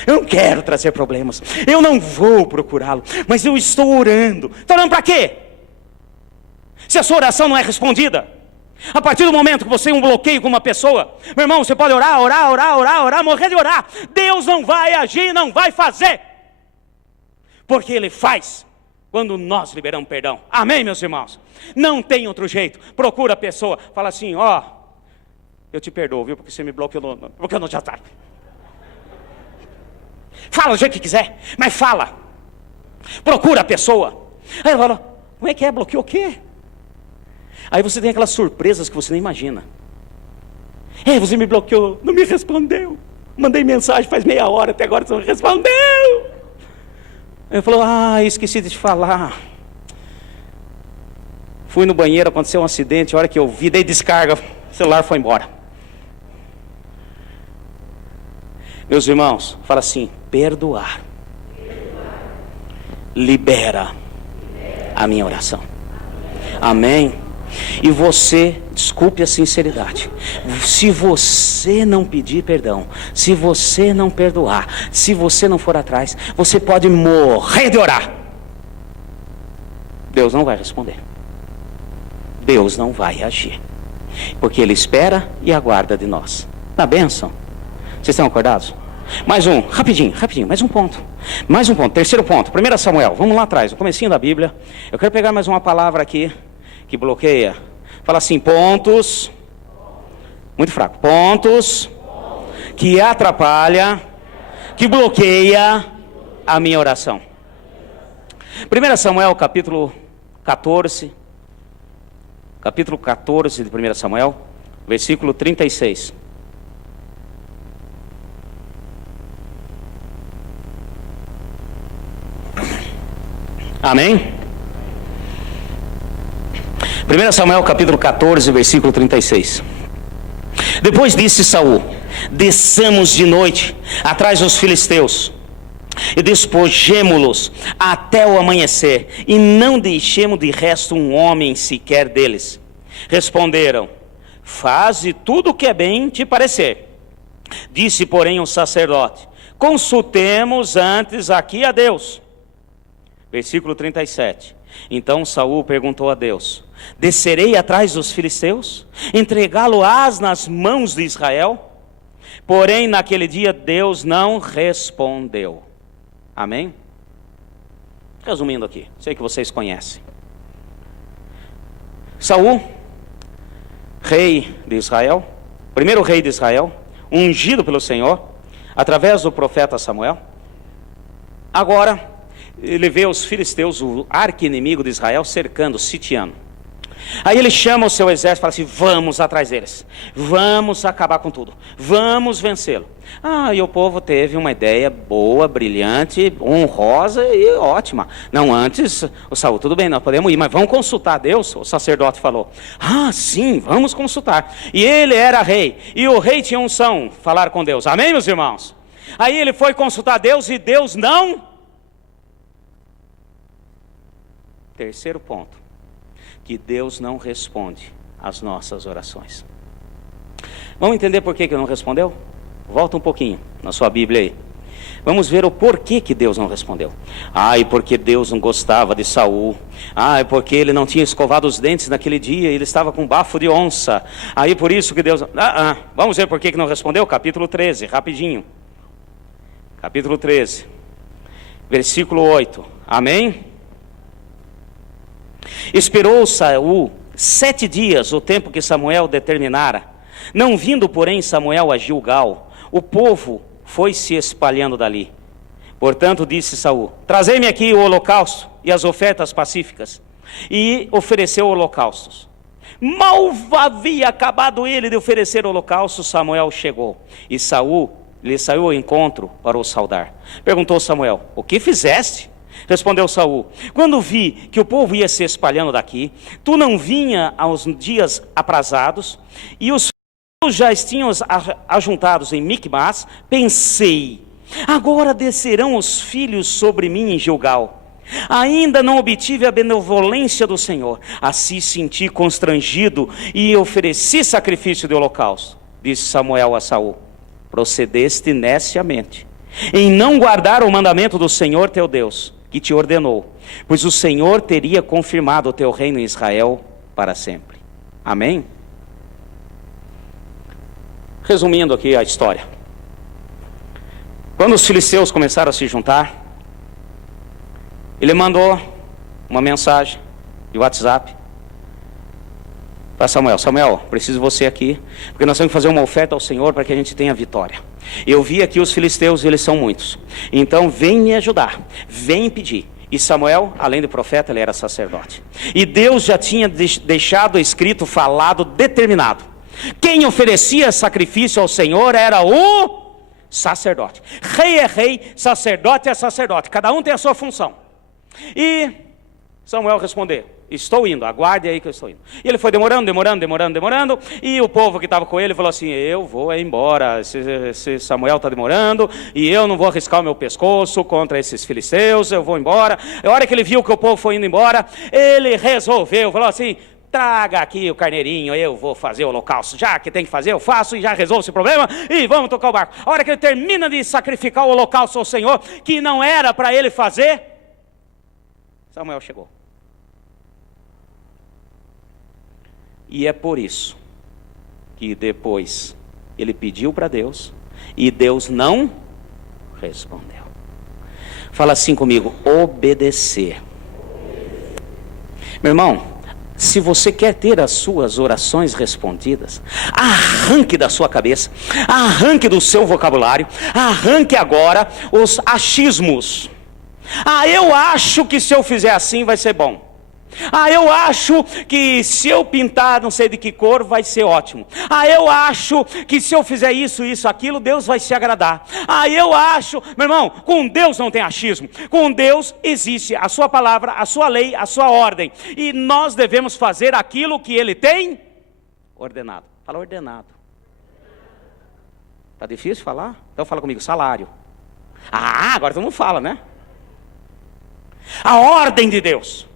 Eu não quero trazer problemas. Eu não vou procurá-lo, mas eu estou orando. Está orando para quê? Se a sua oração não é respondida, a partir do momento que você tem um bloqueio com uma pessoa, meu irmão, você pode orar, morrer de orar. Deus não vai agir, não vai fazer. Porque Ele faz quando nós liberamos perdão. Amém, meus irmãos? Não tem outro jeito. Procura a pessoa, fala assim, eu te perdoo, viu? Porque você me bloqueou, porque eu não já tá. Fala do jeito que quiser, mas fala. Procura a pessoa. Aí ela fala, como é que é? Bloqueou o quê? Aí você tem aquelas surpresas que você nem imagina. Você me bloqueou, não me respondeu. Mandei mensagem faz meia hora, até agora você não respondeu. Ele falou, esqueci de te falar. Fui no banheiro, aconteceu um acidente, a hora que eu vi, dei descarga, o celular foi embora. Meus irmãos, fala assim, perdoar. Libera a minha oração. Amém? E você, desculpe a sinceridade, se você não pedir perdão, se você não perdoar, se você não for atrás, você pode morrer de orar. Deus não vai responder. Deus não vai agir. Porque Ele espera e aguarda de nós. Na bênção. Vocês estão acordados? Mais um, rapidinho, mais um ponto. Terceiro ponto, 1 Samuel, vamos lá atrás, no comecinho da Bíblia. Eu quero pegar mais uma palavra aqui, que bloqueia. Fala assim, pontos, muito fraco, pontos, que atrapalha, que bloqueia a minha oração. 1 Samuel, capítulo 14 de 1 Samuel, versículo 36. Amém? 1 Samuel capítulo 14, versículo 36. Depois disse Saul: desçamos de noite atrás dos filisteus e despojemo-los até o amanhecer, e não deixemos de resto um homem sequer deles. Responderam: faze tudo o que é bem te parecer. Disse, porém, o sacerdote: consultemos antes aqui a Deus. Versículo 37. Então Saul perguntou a Deus: descerei atrás dos filisteus, entregá-lo-ás nas mãos de Israel? Porém naquele dia Deus não respondeu. Amém? Resumindo aqui, sei que vocês conhecem. Saul, rei de Israel, primeiro rei de Israel, ungido pelo Senhor, através do profeta Samuel. Agora ele vê os filisteus, o arqui-inimigo de Israel, cercando, sitiando. Aí ele chama o seu exército e fala assim: vamos atrás deles, vamos acabar com tudo, vamos vencê-lo. E o povo teve uma ideia boa, brilhante, honrosa e ótima. Não, antes, o Saul, tudo bem, nós podemos ir, mas vamos consultar a Deus? O sacerdote falou: sim, vamos consultar. E ele era rei, e o rei tinha unção, falar com Deus. Amém, meus irmãos? Aí ele foi consultar Deus e Deus não. Terceiro ponto, que Deus não responde às nossas orações. Vamos entender por que ele não respondeu? Volta um pouquinho na sua Bíblia aí. Vamos ver o porquê que Deus não respondeu. E porque Deus não gostava de Saul. E porque ele não tinha escovado os dentes naquele dia, ele estava com bafo de onça. Aí por isso que Deus... Vamos ver por que não respondeu? Capítulo 13, rapidinho. Capítulo 13, versículo 8. Amém? Esperou Saul 7 dias, o tempo que Samuel determinara. Não vindo, porém, Samuel a Gilgal, o povo foi se espalhando dali. Portanto, disse Saul: trazei-me aqui o holocausto e as ofertas pacíficas. E ofereceu holocaustos. Mal havia acabado ele de oferecer holocausto, Samuel chegou. E Saul lhe saiu ao encontro para o saudar. Perguntou Samuel: o que fizeste? Respondeu Saul: quando vi que o povo ia se espalhando daqui, tu não vinha aos dias aprazados, e os filhos já tinham ajuntados em Micmas, pensei: agora descerão os filhos sobre mim em Gilgal. Ainda não obtive a benevolência do Senhor. Assim senti constrangido e ofereci sacrifício de holocausto. Disse Samuel a Saul: procedeste neciamente em não guardar o mandamento do Senhor teu Deus, que te ordenou, pois o Senhor teria confirmado o teu reino em Israel para sempre. Amém? Resumindo aqui a história. Quando os filisteus começaram a se juntar, ele mandou uma mensagem de WhatsApp para Samuel: Samuel, preciso de você aqui, porque nós temos que fazer uma oferta ao Senhor para que a gente tenha vitória. Eu vi aqui os filisteus, eles são muitos, então vem me ajudar, vem pedir. E Samuel, além de profeta, ele era sacerdote, e Deus já tinha deixado escrito, falado, determinado: quem oferecia sacrifício ao Senhor era o sacerdote. Rei é rei, sacerdote é sacerdote, cada um tem a sua função. E Samuel respondeu: estou indo, aguarde aí que eu estou indo. E ele foi demorando, e o povo que estava com ele falou assim: eu vou embora, esse Samuel está demorando, e eu não vou arriscar o meu pescoço contra esses filisteus, eu vou embora. A hora que ele viu que o povo foi indo embora, ele resolveu, falou assim: traga aqui o carneirinho, eu vou fazer o holocausto, já que tem que fazer, eu faço, e já resolvo esse problema, e vamos tocar o barco. A hora que ele termina de sacrificar o holocausto ao Senhor, que não era para ele fazer, Samuel chegou. E é por isso que depois ele pediu para Deus, E Deus não respondeu. Fala assim comigo: obedecer. Meu irmão, se você quer ter as suas orações respondidas, arranque da sua cabeça, arranque do seu vocabulário, arranque agora os achismos. Eu acho que se eu fizer assim vai ser bom. Eu acho que se eu pintar não sei de que cor vai ser ótimo. Eu acho que se eu fizer isso, aquilo, Deus vai se agradar. Eu acho, meu irmão, com Deus não tem achismo. Com Deus existe a sua palavra, a sua lei, a sua ordem. E nós devemos fazer aquilo que Ele tem ordenado. Fala ordenado. Tá difícil falar? Então fala comigo, salário. Agora todo mundo fala, né? A ordem de Deus.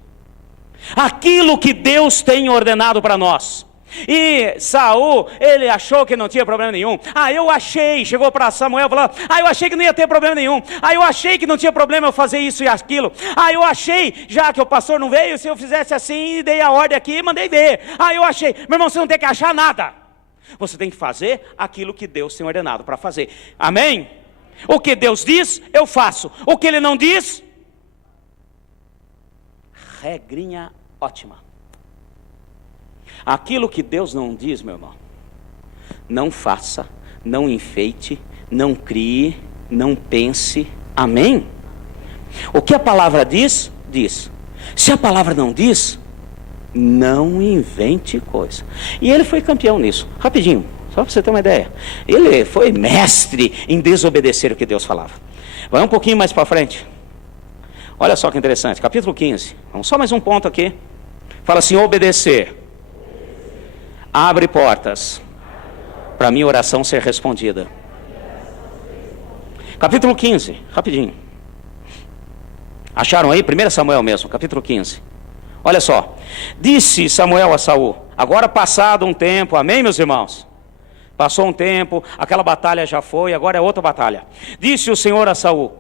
Aquilo que Deus tem ordenado para nós. E Saul, ele achou que não tinha problema nenhum. Eu achei, chegou para Samuel e falou: eu achei que não ia ter problema nenhum. Eu achei que não tinha problema eu fazer isso e aquilo. Eu achei, já que o pastor não veio, se eu fizesse assim, dei a ordem aqui e mandei ver. Eu achei. Meu irmão, você não tem que achar nada. Você tem que fazer aquilo que Deus tem ordenado para fazer. Amém? O que Deus diz, eu faço. O que Ele não diz, regrinha ótima. Aquilo que Deus não diz, meu irmão, não faça, não enfeite, não crie, não pense. Amém? O que a palavra diz, diz. Se a palavra não diz, não invente coisa. E ele foi campeão nisso. Rapidinho, só para você ter uma ideia. Ele foi mestre em desobedecer o que Deus falava. Vai um pouquinho mais para frente. Olha só que interessante, capítulo 15. Vamos só mais um ponto aqui. Fala assim: obedecer abre portas para a minha oração ser respondida. Capítulo 15, rapidinho. Acharam aí? 1 Samuel mesmo, capítulo 15. Olha só. Disse Samuel a Saul: agora passado um tempo, amém, meus irmãos? Passou um tempo, aquela batalha já foi, agora é outra batalha. Disse o Senhor a Saul: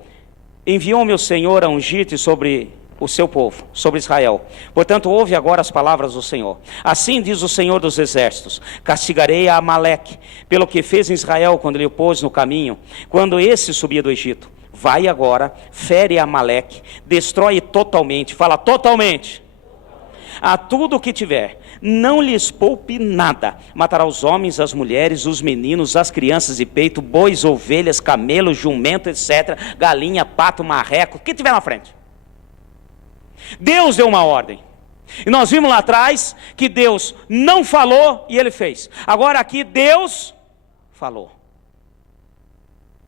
enviou-me o Senhor a ungir-te sobre o seu povo, sobre Israel. Portanto, ouve agora as palavras do Senhor. Assim diz o Senhor dos exércitos: castigarei a Amaleque pelo que fez em Israel quando ele o pôs no caminho, quando esse subia do Egito. Vai agora, fere a Amaleque, destrói totalmente, fala totalmente, a tudo o que tiver, não lhes poupe nada. Matará os homens, as mulheres, os meninos, as crianças de peito, bois, ovelhas, camelos, jumento, etc., galinha, pato, marreco, o que tiver na frente. Deus deu uma ordem. E nós vimos lá atrás que Deus não falou e Ele fez. Agora aqui Deus falou.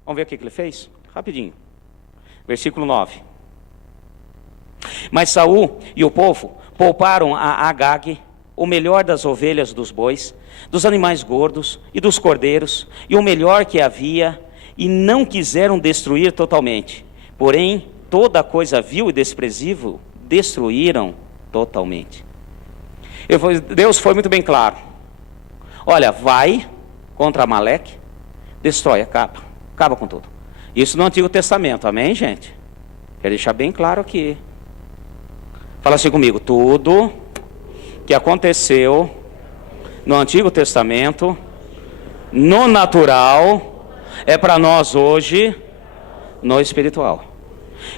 Vamos ver o que Ele fez? Rapidinho. Versículo 9. Mas Saul e o povo pouparam a Agag o melhor das ovelhas, dos bois, dos animais gordos e dos cordeiros, e o melhor que havia, e não quiseram destruir totalmente. Porém, toda a coisa vil e desprezível destruíram totalmente. Deus foi muito bem claro. Olha, vai contra Amaleque, destrói, acaba com tudo. Isso no Antigo Testamento, amém, gente? Quero deixar bem claro aqui. Fala assim comigo: tudo que aconteceu no Antigo Testamento, no natural, é para nós hoje, no espiritual.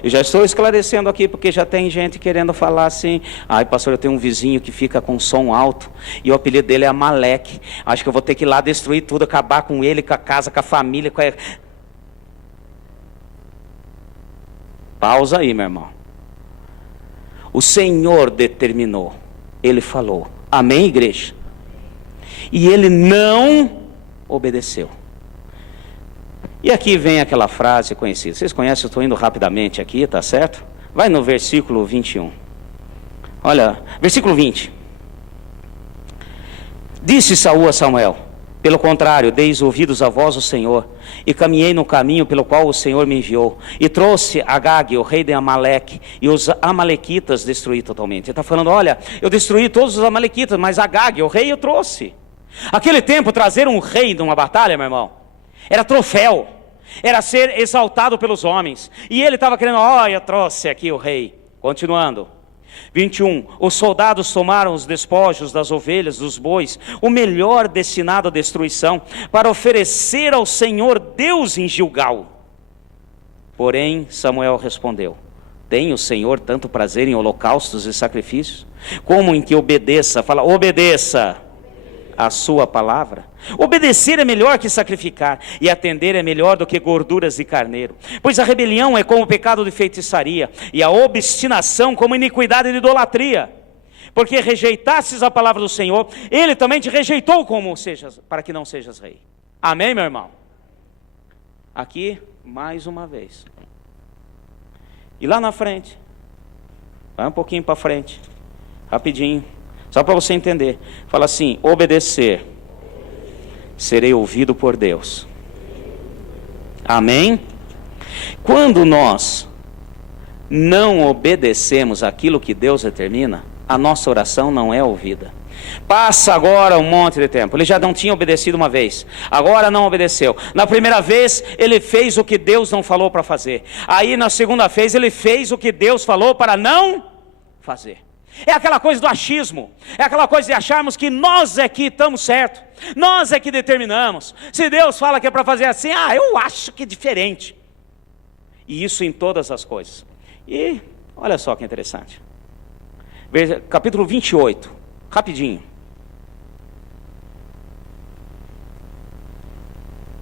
Eu já estou esclarecendo aqui, porque já tem gente querendo falar assim: ai, pastor, eu tenho um vizinho que fica com som alto, e o apelido dele é Amaleque. Acho que eu vou ter que ir lá destruir tudo, acabar com ele, com a casa, com a família, com a... Pausa aí, meu irmão. O Senhor determinou, Ele falou, amém, igreja? E ele não obedeceu. E aqui vem aquela frase conhecida. Vocês conhecem, eu estou indo rapidamente aqui, tá certo? Vai no versículo 21. Olha, versículo 20. Disse Saul a Samuel: pelo contrário, deis ouvidos à voz do Senhor, e caminhei no caminho pelo qual o Senhor me enviou, e trouxe Agag, o rei de Amaleque, e os amalequitas destruí totalmente. Ele está falando: olha, eu destruí todos os amalequitas, mas Agag, o rei, eu trouxe. Aquele tempo, trazer um rei numa batalha, meu irmão, era troféu, era ser exaltado pelos homens. E ele estava querendo: olha, eu trouxe aqui o rei. Continuando. 21. Os soldados tomaram os despojos das ovelhas, dos bois, o melhor destinado à destruição, para oferecer ao Senhor Deus em Gilgal. Porém, Samuel respondeu: tem o Senhor tanto prazer em holocaustos e sacrifícios, como em que obedeça, fala, obedeça a sua palavra? Obedecer é melhor que sacrificar, e atender é melhor do que gorduras de carneiro. Pois a rebelião é como o pecado de feitiçaria, e a obstinação como iniquidade de idolatria. Porque rejeitastes a palavra do Senhor, Ele também te rejeitou como sejas, para que não sejas rei. Amém, meu irmão? Aqui, mais uma vez. E lá na frente, vai um pouquinho para frente, rapidinho, só para você entender. Fala assim: obedecer, serei ouvido por Deus. Amém? Quando nós não obedecemos aquilo que Deus determina, a nossa oração não é ouvida. Passa agora um monte de tempo. Ele já não tinha obedecido uma vez, agora não obedeceu. Na primeira vez ele fez o que Deus não falou para fazer. Aí na segunda vez ele fez o que Deus falou para não fazer. É aquela coisa do achismo, é aquela coisa de acharmos que nós é que estamos certos, nós é que determinamos. Se Deus fala que é para fazer assim, eu acho que é diferente. E isso em todas as coisas. E olha só que interessante, capítulo 28, rapidinho.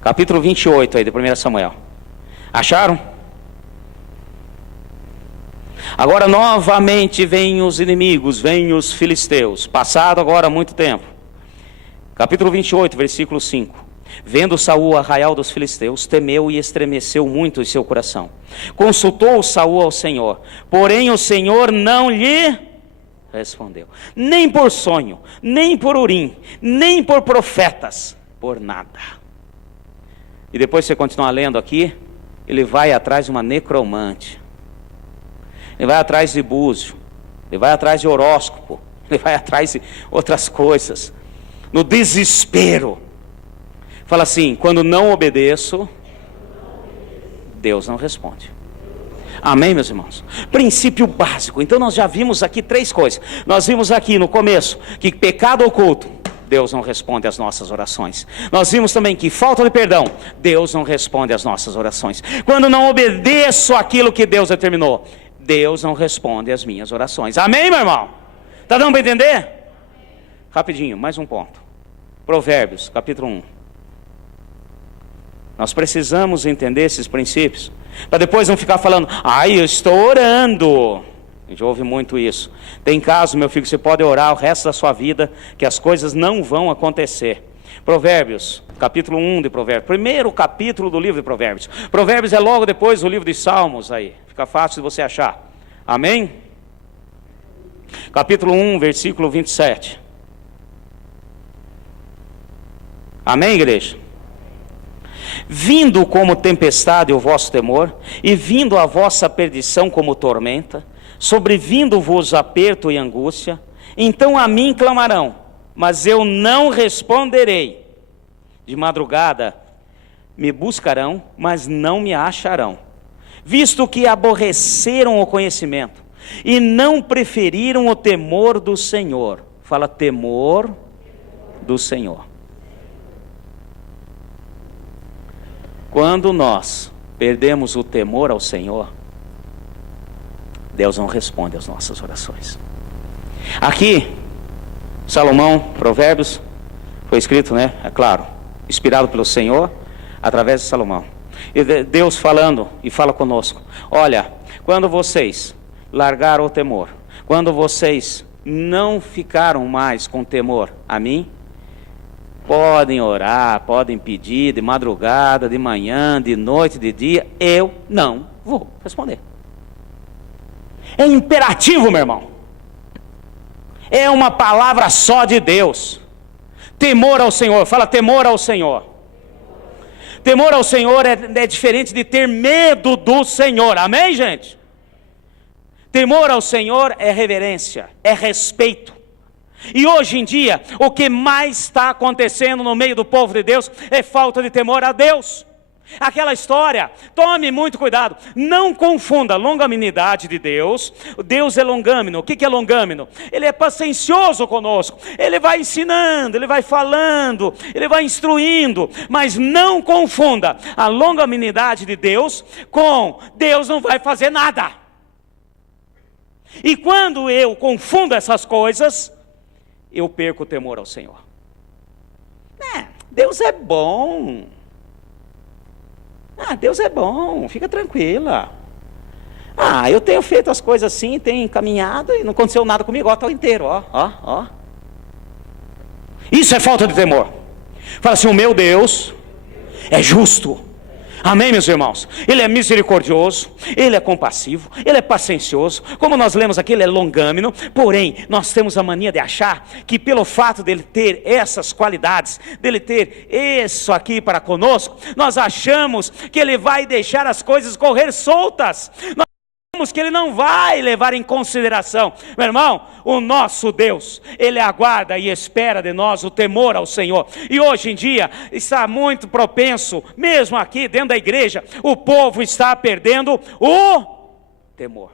Capítulo 28 aí de 1 Samuel. Acharam? Agora novamente vêm os inimigos, vêm os filisteus. Passado agora muito tempo. Capítulo 28, versículo 5. Vendo Saul o arraial dos filisteus, temeu e estremeceu muito em seu coração. Consultou Saul ao Senhor, porém o Senhor não lhe respondeu. Nem por sonho, nem por urim, nem por profetas, por nada. E depois você continua lendo aqui, ele vai atrás de uma necromante. Ele vai atrás de búzio, ele vai atrás de horóscopo, ele vai atrás de outras coisas. No desespero, fala assim: quando não obedeço, Deus não responde. Amém, meus irmãos? Princípio básico. Então nós já vimos aqui 3 coisas. Nós vimos aqui no começo que pecado oculto, Deus não responde às nossas orações. Nós vimos também que falta de perdão, Deus não responde às nossas orações. Quando não obedeço aquilo que Deus determinou, Deus não responde às minhas orações. Amém, meu irmão? Está dando para entender? Rapidinho, mais um ponto. Provérbios, capítulo 1. Nós precisamos entender esses princípios, para depois não ficar falando: eu estou orando. A gente ouve muito isso. Tem caso, meu filho, que você pode orar o resto da sua vida, que as coisas não vão acontecer. Provérbios, capítulo 1 de Provérbios. Primeiro capítulo do livro de Provérbios. Provérbios é logo depois do livro de Salmos aí. Fica fácil de você achar. Amém? Capítulo 1, versículo 27. Amém, igreja? Vindo como tempestade o vosso temor, e vindo a vossa perdição como tormenta, sobrevindo-vos aperto e angústia, então a mim clamarão, mas eu não responderei. De madrugada me buscarão, mas não me acharão, visto que aborreceram o conhecimento e não preferiram o temor do Senhor. Fala, temor do Senhor. Quando nós perdemos o temor ao Senhor, Deus não responde às nossas orações. Aqui, Salomão, Provérbios, foi escrito, né? É claro, inspirado pelo Senhor, através de Salomão. E Deus falando e fala conosco: olha, quando vocês largaram o temor, quando vocês não ficaram mais com temor a mim, podem orar, podem pedir de madrugada, de manhã, de noite, de dia, eu não vou responder. É imperativo, meu irmão. É uma palavra só de Deus. Temor ao Senhor. Fala, temor ao Senhor. Temor ao Senhor é diferente de ter medo do Senhor. Amém, gente? Temor ao Senhor é reverência, é respeito. E hoje em dia, o que mais está acontecendo no meio do povo de Deus é falta de temor a Deus. Aquela história, tome muito cuidado, não confunda longanimidade de Deus. Deus é longâmino. O que é longâmino? Ele é paciencioso conosco, Ele vai ensinando, Ele vai falando, Ele vai instruindo, mas não confunda a longanimidade de Deus com Deus não vai fazer nada. E quando eu confundo essas coisas, eu perco o temor ao Senhor. Deus é bom. Deus é bom, fica tranquila. Eu tenho feito as coisas assim, tenho caminhado e não aconteceu nada comigo, estou inteiro, ó. Isso é falta de temor. Fala assim, o meu Deus é justo. Amém, meus irmãos? Ele é misericordioso, Ele é compassivo, Ele é paciencioso. Como nós lemos aqui, Ele é longâmino. Porém, nós temos a mania de achar que pelo fato dele ter essas qualidades, dele ter isso aqui para conosco, nós achamos que Ele vai deixar as coisas correr soltas. Nós que Ele não vai levar em consideração. Meu irmão, o nosso Deus, Ele aguarda e espera de nós o temor ao Senhor. E hoje em dia está muito propenso, mesmo aqui dentro da igreja, o povo está perdendo o temor.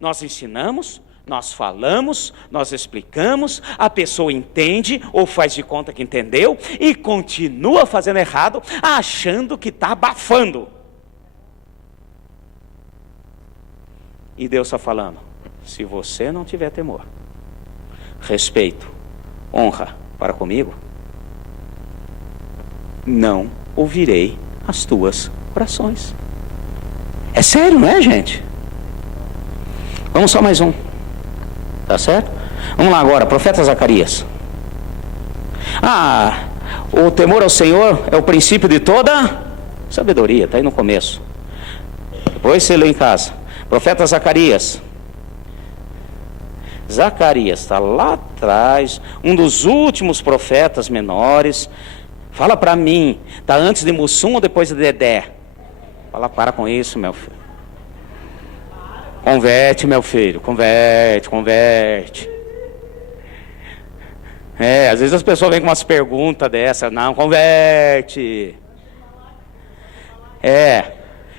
Nós ensinamos, nós falamos, nós explicamos, a pessoa entende ou faz de conta que entendeu e continua fazendo errado, achando que está abafando. E Deus está falando, se você não tiver temor, respeito, honra para comigo, não ouvirei as tuas orações. É sério, não é, gente? Vamos só mais um, tá certo? Vamos lá agora, profeta Zacarias. O temor ao Senhor é o princípio de toda sabedoria, está aí no começo. Depois você lê em casa. Profeta Zacarias. Zacarias está lá atrás, um dos últimos profetas menores. Fala para mim, está antes de Mussum ou depois de Dedé? Fala, para com isso, meu filho. Converte, meu filho, converte. Às vezes as pessoas vêm com umas perguntas dessas, não, converte.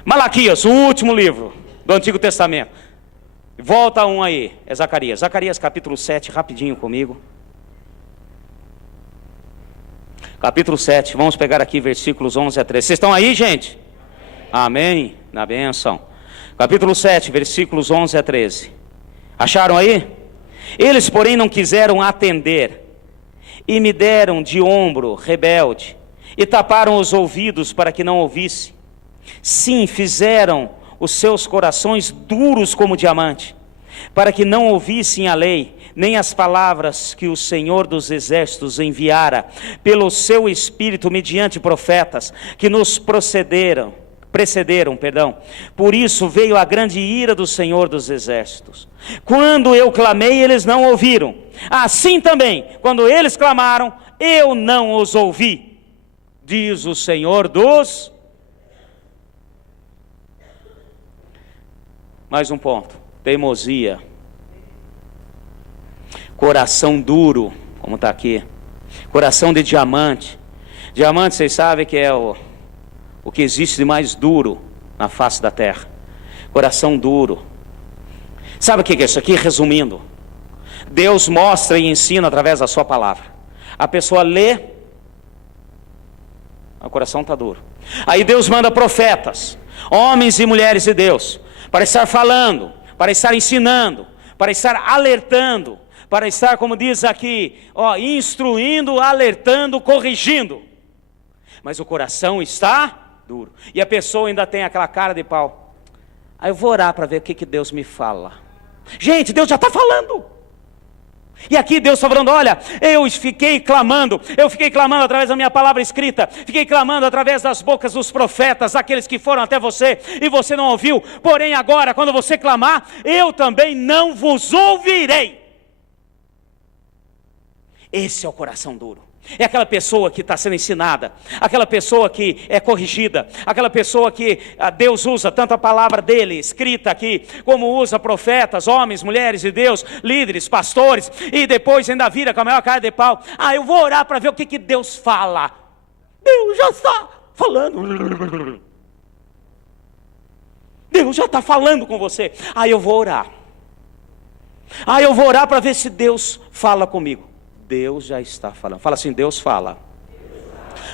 Malaquias, o último livro do Antigo Testamento. Volta um aí, é Zacarias. Zacarias capítulo 7, rapidinho comigo. Capítulo 7, vamos pegar aqui versículos 11 a 13. Vocês estão aí, gente? Amém? Na bênção. Capítulo 7, versículos 11 a 13. Acharam aí? Eles, porém, não quiseram atender, e me deram de ombro rebelde, e taparam os ouvidos para que não ouvisse. Sim, fizeram os seus corações duros como diamante, para que não ouvissem a lei, nem as palavras que o Senhor dos Exércitos enviara pelo seu Espírito mediante profetas, que nos precederam. Por isso veio a grande ira do Senhor dos Exércitos. Quando eu clamei, eles não ouviram. Assim também, quando eles clamaram, eu não os ouvi, diz o Senhor dos... Mais um ponto, teimosia, coração duro, como está aqui, coração de diamante. Diamante, vocês sabem que é o que existe de mais duro na face da terra, coração duro. Sabe o que é isso aqui? Resumindo, Deus mostra e ensina através da sua palavra. A pessoa lê, o coração está duro. Aí Deus manda profetas, homens e mulheres de Deus, para estar falando, para estar ensinando, para estar alertando, para estar, como diz aqui, instruindo, alertando, corrigindo. Mas o coração está duro. E a pessoa ainda tem aquela cara de pau. Aí eu vou orar para ver o que Deus me fala. Gente, Deus já está falando. E aqui Deus está falando, olha, eu fiquei clamando através da minha palavra escrita, fiquei clamando através das bocas dos profetas, aqueles que foram até você, e você não ouviu. Porém agora, quando você clamar, eu também não vos ouvirei. Esse é o coração duro. É aquela pessoa que está sendo ensinada, aquela pessoa que é corrigida, aquela pessoa que Deus usa tanto a palavra dele, escrita aqui, como usa profetas, homens, mulheres de Deus, líderes, pastores, e depois ainda vira com a maior cara de pau. Eu vou orar para ver o que Deus fala. Deus já está falando. Deus já está falando com você. Eu vou orar. Eu vou orar para ver se Deus fala comigo. Deus já está falando. Fala assim: Deus fala.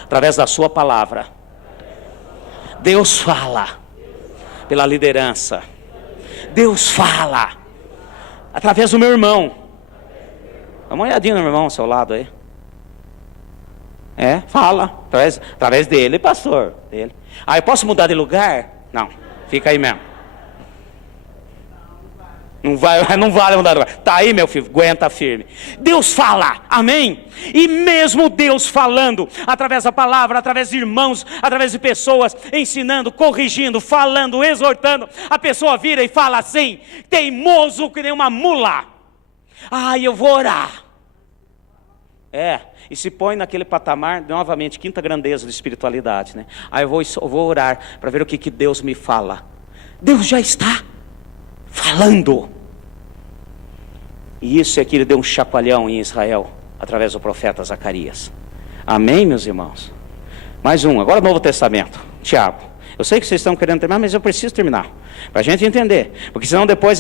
Através da sua palavra. Deus fala. Pela liderança. Deus fala. Através do meu irmão. Dá uma olhadinha no meu irmão ao seu lado aí. Fala. Através dele, pastor. Dele. Eu posso mudar de lugar? Não. Fica aí mesmo. Não vale mudar de lugar. Está aí, meu filho, aguenta firme. Deus fala, amém? E mesmo Deus falando, através da palavra, através de irmãos, através de pessoas, ensinando, corrigindo, falando, exortando, a pessoa vira e fala assim, teimoso que nem uma mula. Eu vou orar. E se põe naquele patamar, novamente, quinta grandeza de espiritualidade, né? Eu vou orar para ver o que Deus me fala. Deus já está falando. E isso é que ele deu um chacoalhão em Israel, através do profeta Zacarias. Amém, meus irmãos? Mais um, agora Novo Testamento, Tiago. Eu sei que vocês estão querendo terminar, mas eu preciso terminar, para a gente entender. Porque senão depois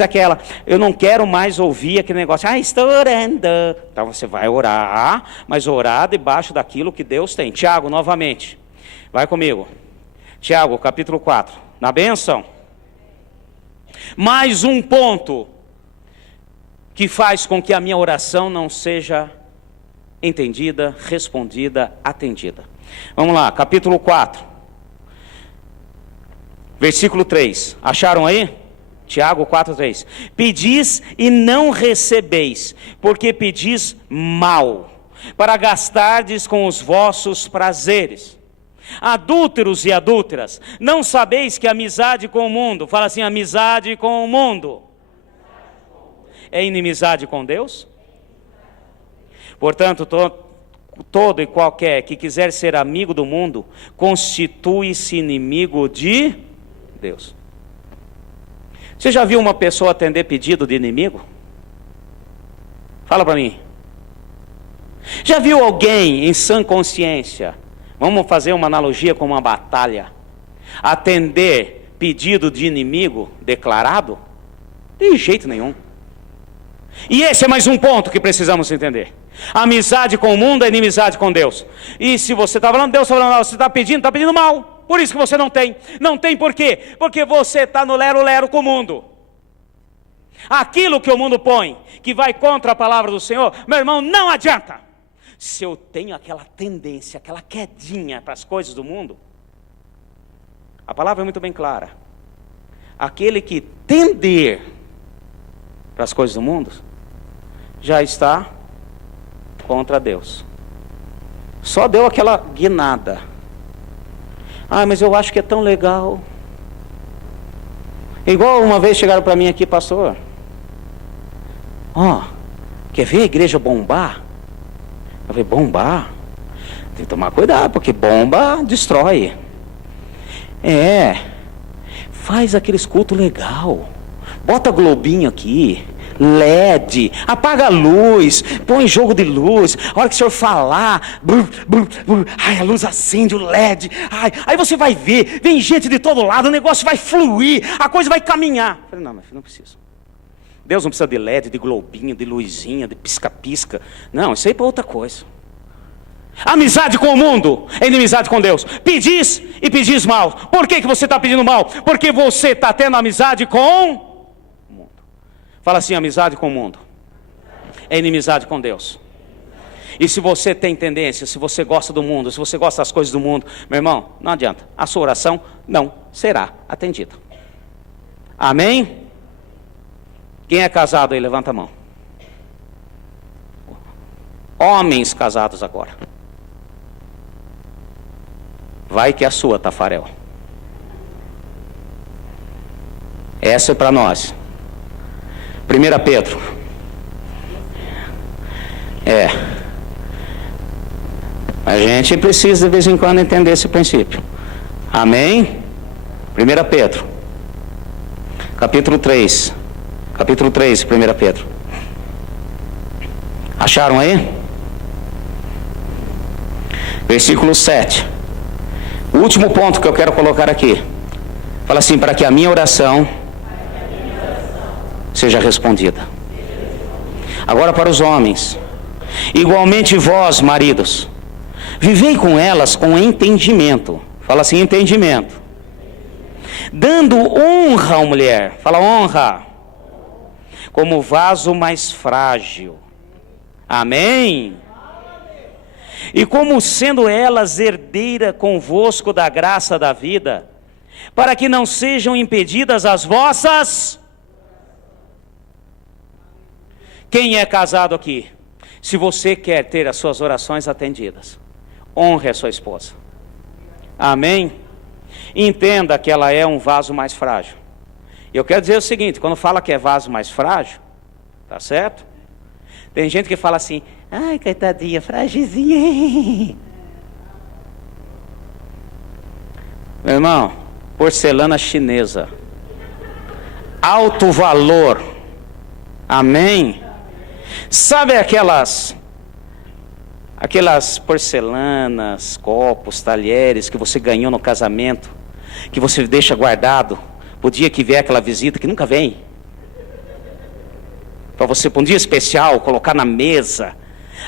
eu não quero mais ouvir aquele negócio, estou orando. Então você vai orar, mas orar debaixo daquilo que Deus tem. Tiago, novamente, vai comigo. Tiago, capítulo 4, na bênção. Mais um ponto que faz com que a minha oração não seja entendida, respondida, atendida. Vamos lá, capítulo 4. Versículo 3, acharam aí? Tiago 4:3. Pedis e não recebeis, porque pedis mal, para gastardes com os vossos prazeres. Adúlteros e adúlteras, não sabeis que a amizade com o mundo, fala assim, amizade com o mundo, é inimizade com Deus? Portanto, todo e qualquer que quiser ser amigo do mundo, constitui-se inimigo de Deus. Você já viu uma pessoa atender pedido de inimigo? Fala para mim. Já viu alguém em sã consciência, vamos fazer uma analogia com uma batalha, atender pedido de inimigo declarado? De jeito nenhum. E esse é mais um ponto que precisamos entender. Amizade com o mundo é inimizade com Deus. E se você está falando, Deus está falando, você está pedindo mal. Por isso que você não tem. Não tem por quê? Porque você está no lero-lero com o mundo. Aquilo que o mundo põe, que vai contra a palavra do Senhor, meu irmão, não adianta. Se eu tenho aquela tendência, aquela quedinha para as coisas do mundo, a palavra é muito bem clara. Aquele que tender para as coisas do mundo, já está contra Deus. Só deu aquela guinada. Mas eu acho que é tão legal. Igual uma vez chegaram para mim aqui, pastor. Quer ver a igreja bombar? Eu falei, bombar? Tem que tomar cuidado, porque bomba destrói. Faz aqueles cultos legal. Bota globinho aqui, LED, apaga a luz, põe jogo de luz. A hora que o senhor falar, a luz acende, o LED. Aí você vai ver, vem gente de todo lado, o negócio vai fluir, a coisa vai caminhar. Eu falei, não, meu filho, não precisa. Deus não precisa de LED, de globinho, de luzinha, de pisca-pisca. Não, isso aí é para outra coisa. Amizade com o mundo é inimizade com Deus. Pedis e pedis mal. Por que você está pedindo mal? Porque você está tendo amizade com o mundo. Fala assim, amizade com o mundo é inimizade com Deus. E se você tem tendência, se você gosta do mundo, se você gosta das coisas do mundo, meu irmão, não adianta, a sua oração não será atendida. Amém? Quem é casado aí, levanta a mão. Homens casados agora. Vai que é a sua, Tafarel. Essa é para nós. 1 Pedro. A gente precisa de vez em quando entender esse princípio. Amém? 1 Pedro. Capítulo 3. Capítulo 3, 1 Pedro. Acharam aí? Versículo 7. O último ponto que eu quero colocar aqui. Fala assim, para que a minha oração seja respondida. Agora para os homens. Igualmente vós, maridos, vivei com elas com entendimento. Fala assim, entendimento. Dando honra à mulher. Fala honra. Como vaso mais frágil. Amém? E como sendo elas herdeira convosco da graça da vida, para que não sejam impedidas as vossas... Quem é casado aqui? Se você quer ter as suas orações atendidas, honre a sua esposa. Amém? Entenda que ela é um vaso mais frágil. Eu quero dizer o seguinte, quando fala que é vaso mais frágil, tá certo? Tem gente que fala assim, ai, coitadinha, frágilzinha. Meu irmão, porcelana chinesa, alto valor. Amém? Sabe aquelas porcelanas, copos, talheres que você ganhou no casamento, que você deixa guardado o dia que vier aquela visita que nunca vem, para você, para um dia especial, colocar na mesa,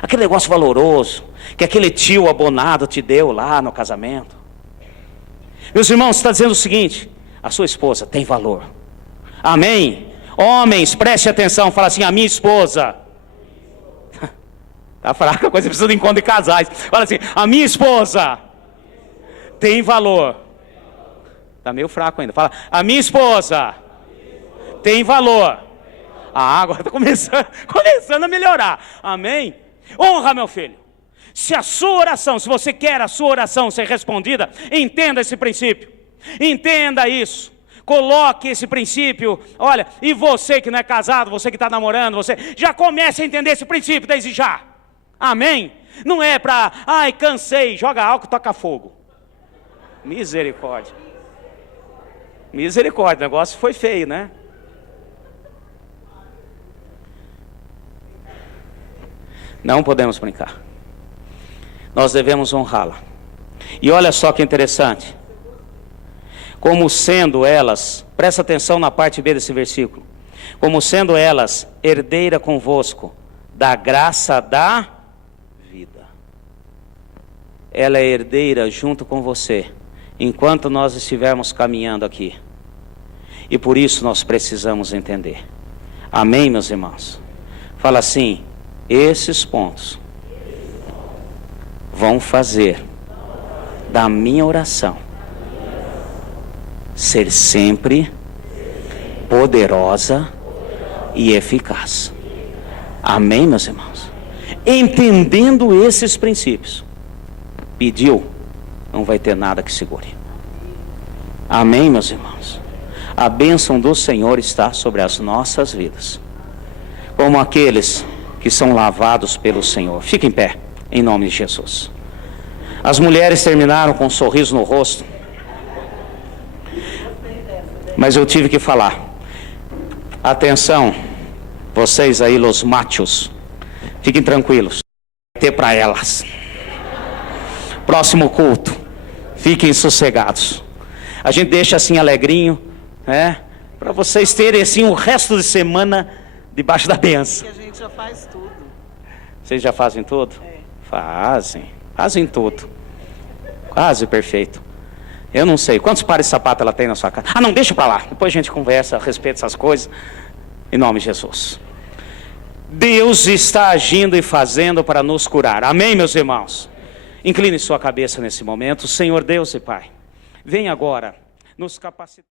aquele negócio valoroso, que aquele tio abonado te deu lá no casamento. Meus irmãos, está dizendo o seguinte, a sua esposa tem valor. Amém? Homens, preste atenção, fala assim, a minha esposa... Está fraca a coisa, precisa de encontro de casais. Fala assim, a minha esposa tem valor. Está meio fraco ainda. Fala, a minha esposa tem valor. Agora está começando a melhorar. Amém? Honra, meu filho. Se a sua oração, se você quer a sua oração ser respondida, entenda esse princípio. Entenda isso. Coloque esse princípio. Olha, e você que não é casado, você que está namorando, você já comece a entender esse princípio desde já. Amém? Não é para, ai, cansei, joga álcool, toca fogo. Misericórdia. Misericórdia, o negócio foi feio, né? Não podemos brincar. Nós devemos honrá-la. E olha só que interessante. Como sendo elas, presta atenção na parte B desse versículo. Como sendo elas herdeira convosco da graça da vida. Ela é herdeira junto com você, enquanto nós estivermos caminhando aqui. E por isso nós precisamos entender. Amém, meus irmãos? Fala assim, esses pontos vão fazer da minha oração ser sempre poderosa e eficaz. Amém, meus irmãos? Entendendo esses princípios, pediu, não vai ter nada que segure. Amém, meus irmãos? A bênção do Senhor está sobre as nossas vidas, como aqueles que são lavados pelo Senhor. Fique em pé, em nome de Jesus. As mulheres terminaram com um sorriso no rosto, mas eu tive que falar. Atenção, vocês aí, los machos, fiquem tranquilos, vai ter para elas. Próximo culto, fiquem sossegados. A gente deixa assim alegrinho, né? Para vocês terem assim o resto de semana debaixo da bênção. Que a gente já faz tudo. Vocês já fazem tudo? É. Fazem tudo. Quase perfeito. Eu não sei, quantos pares de sapato ela tem na sua casa? Não, deixa para lá, depois a gente conversa a respeito dessas coisas. Em nome de Jesus. Deus está agindo e fazendo para nos curar. Amém, meus irmãos? Incline sua cabeça nesse momento. Senhor Deus e Pai, vem agora nos capacitar.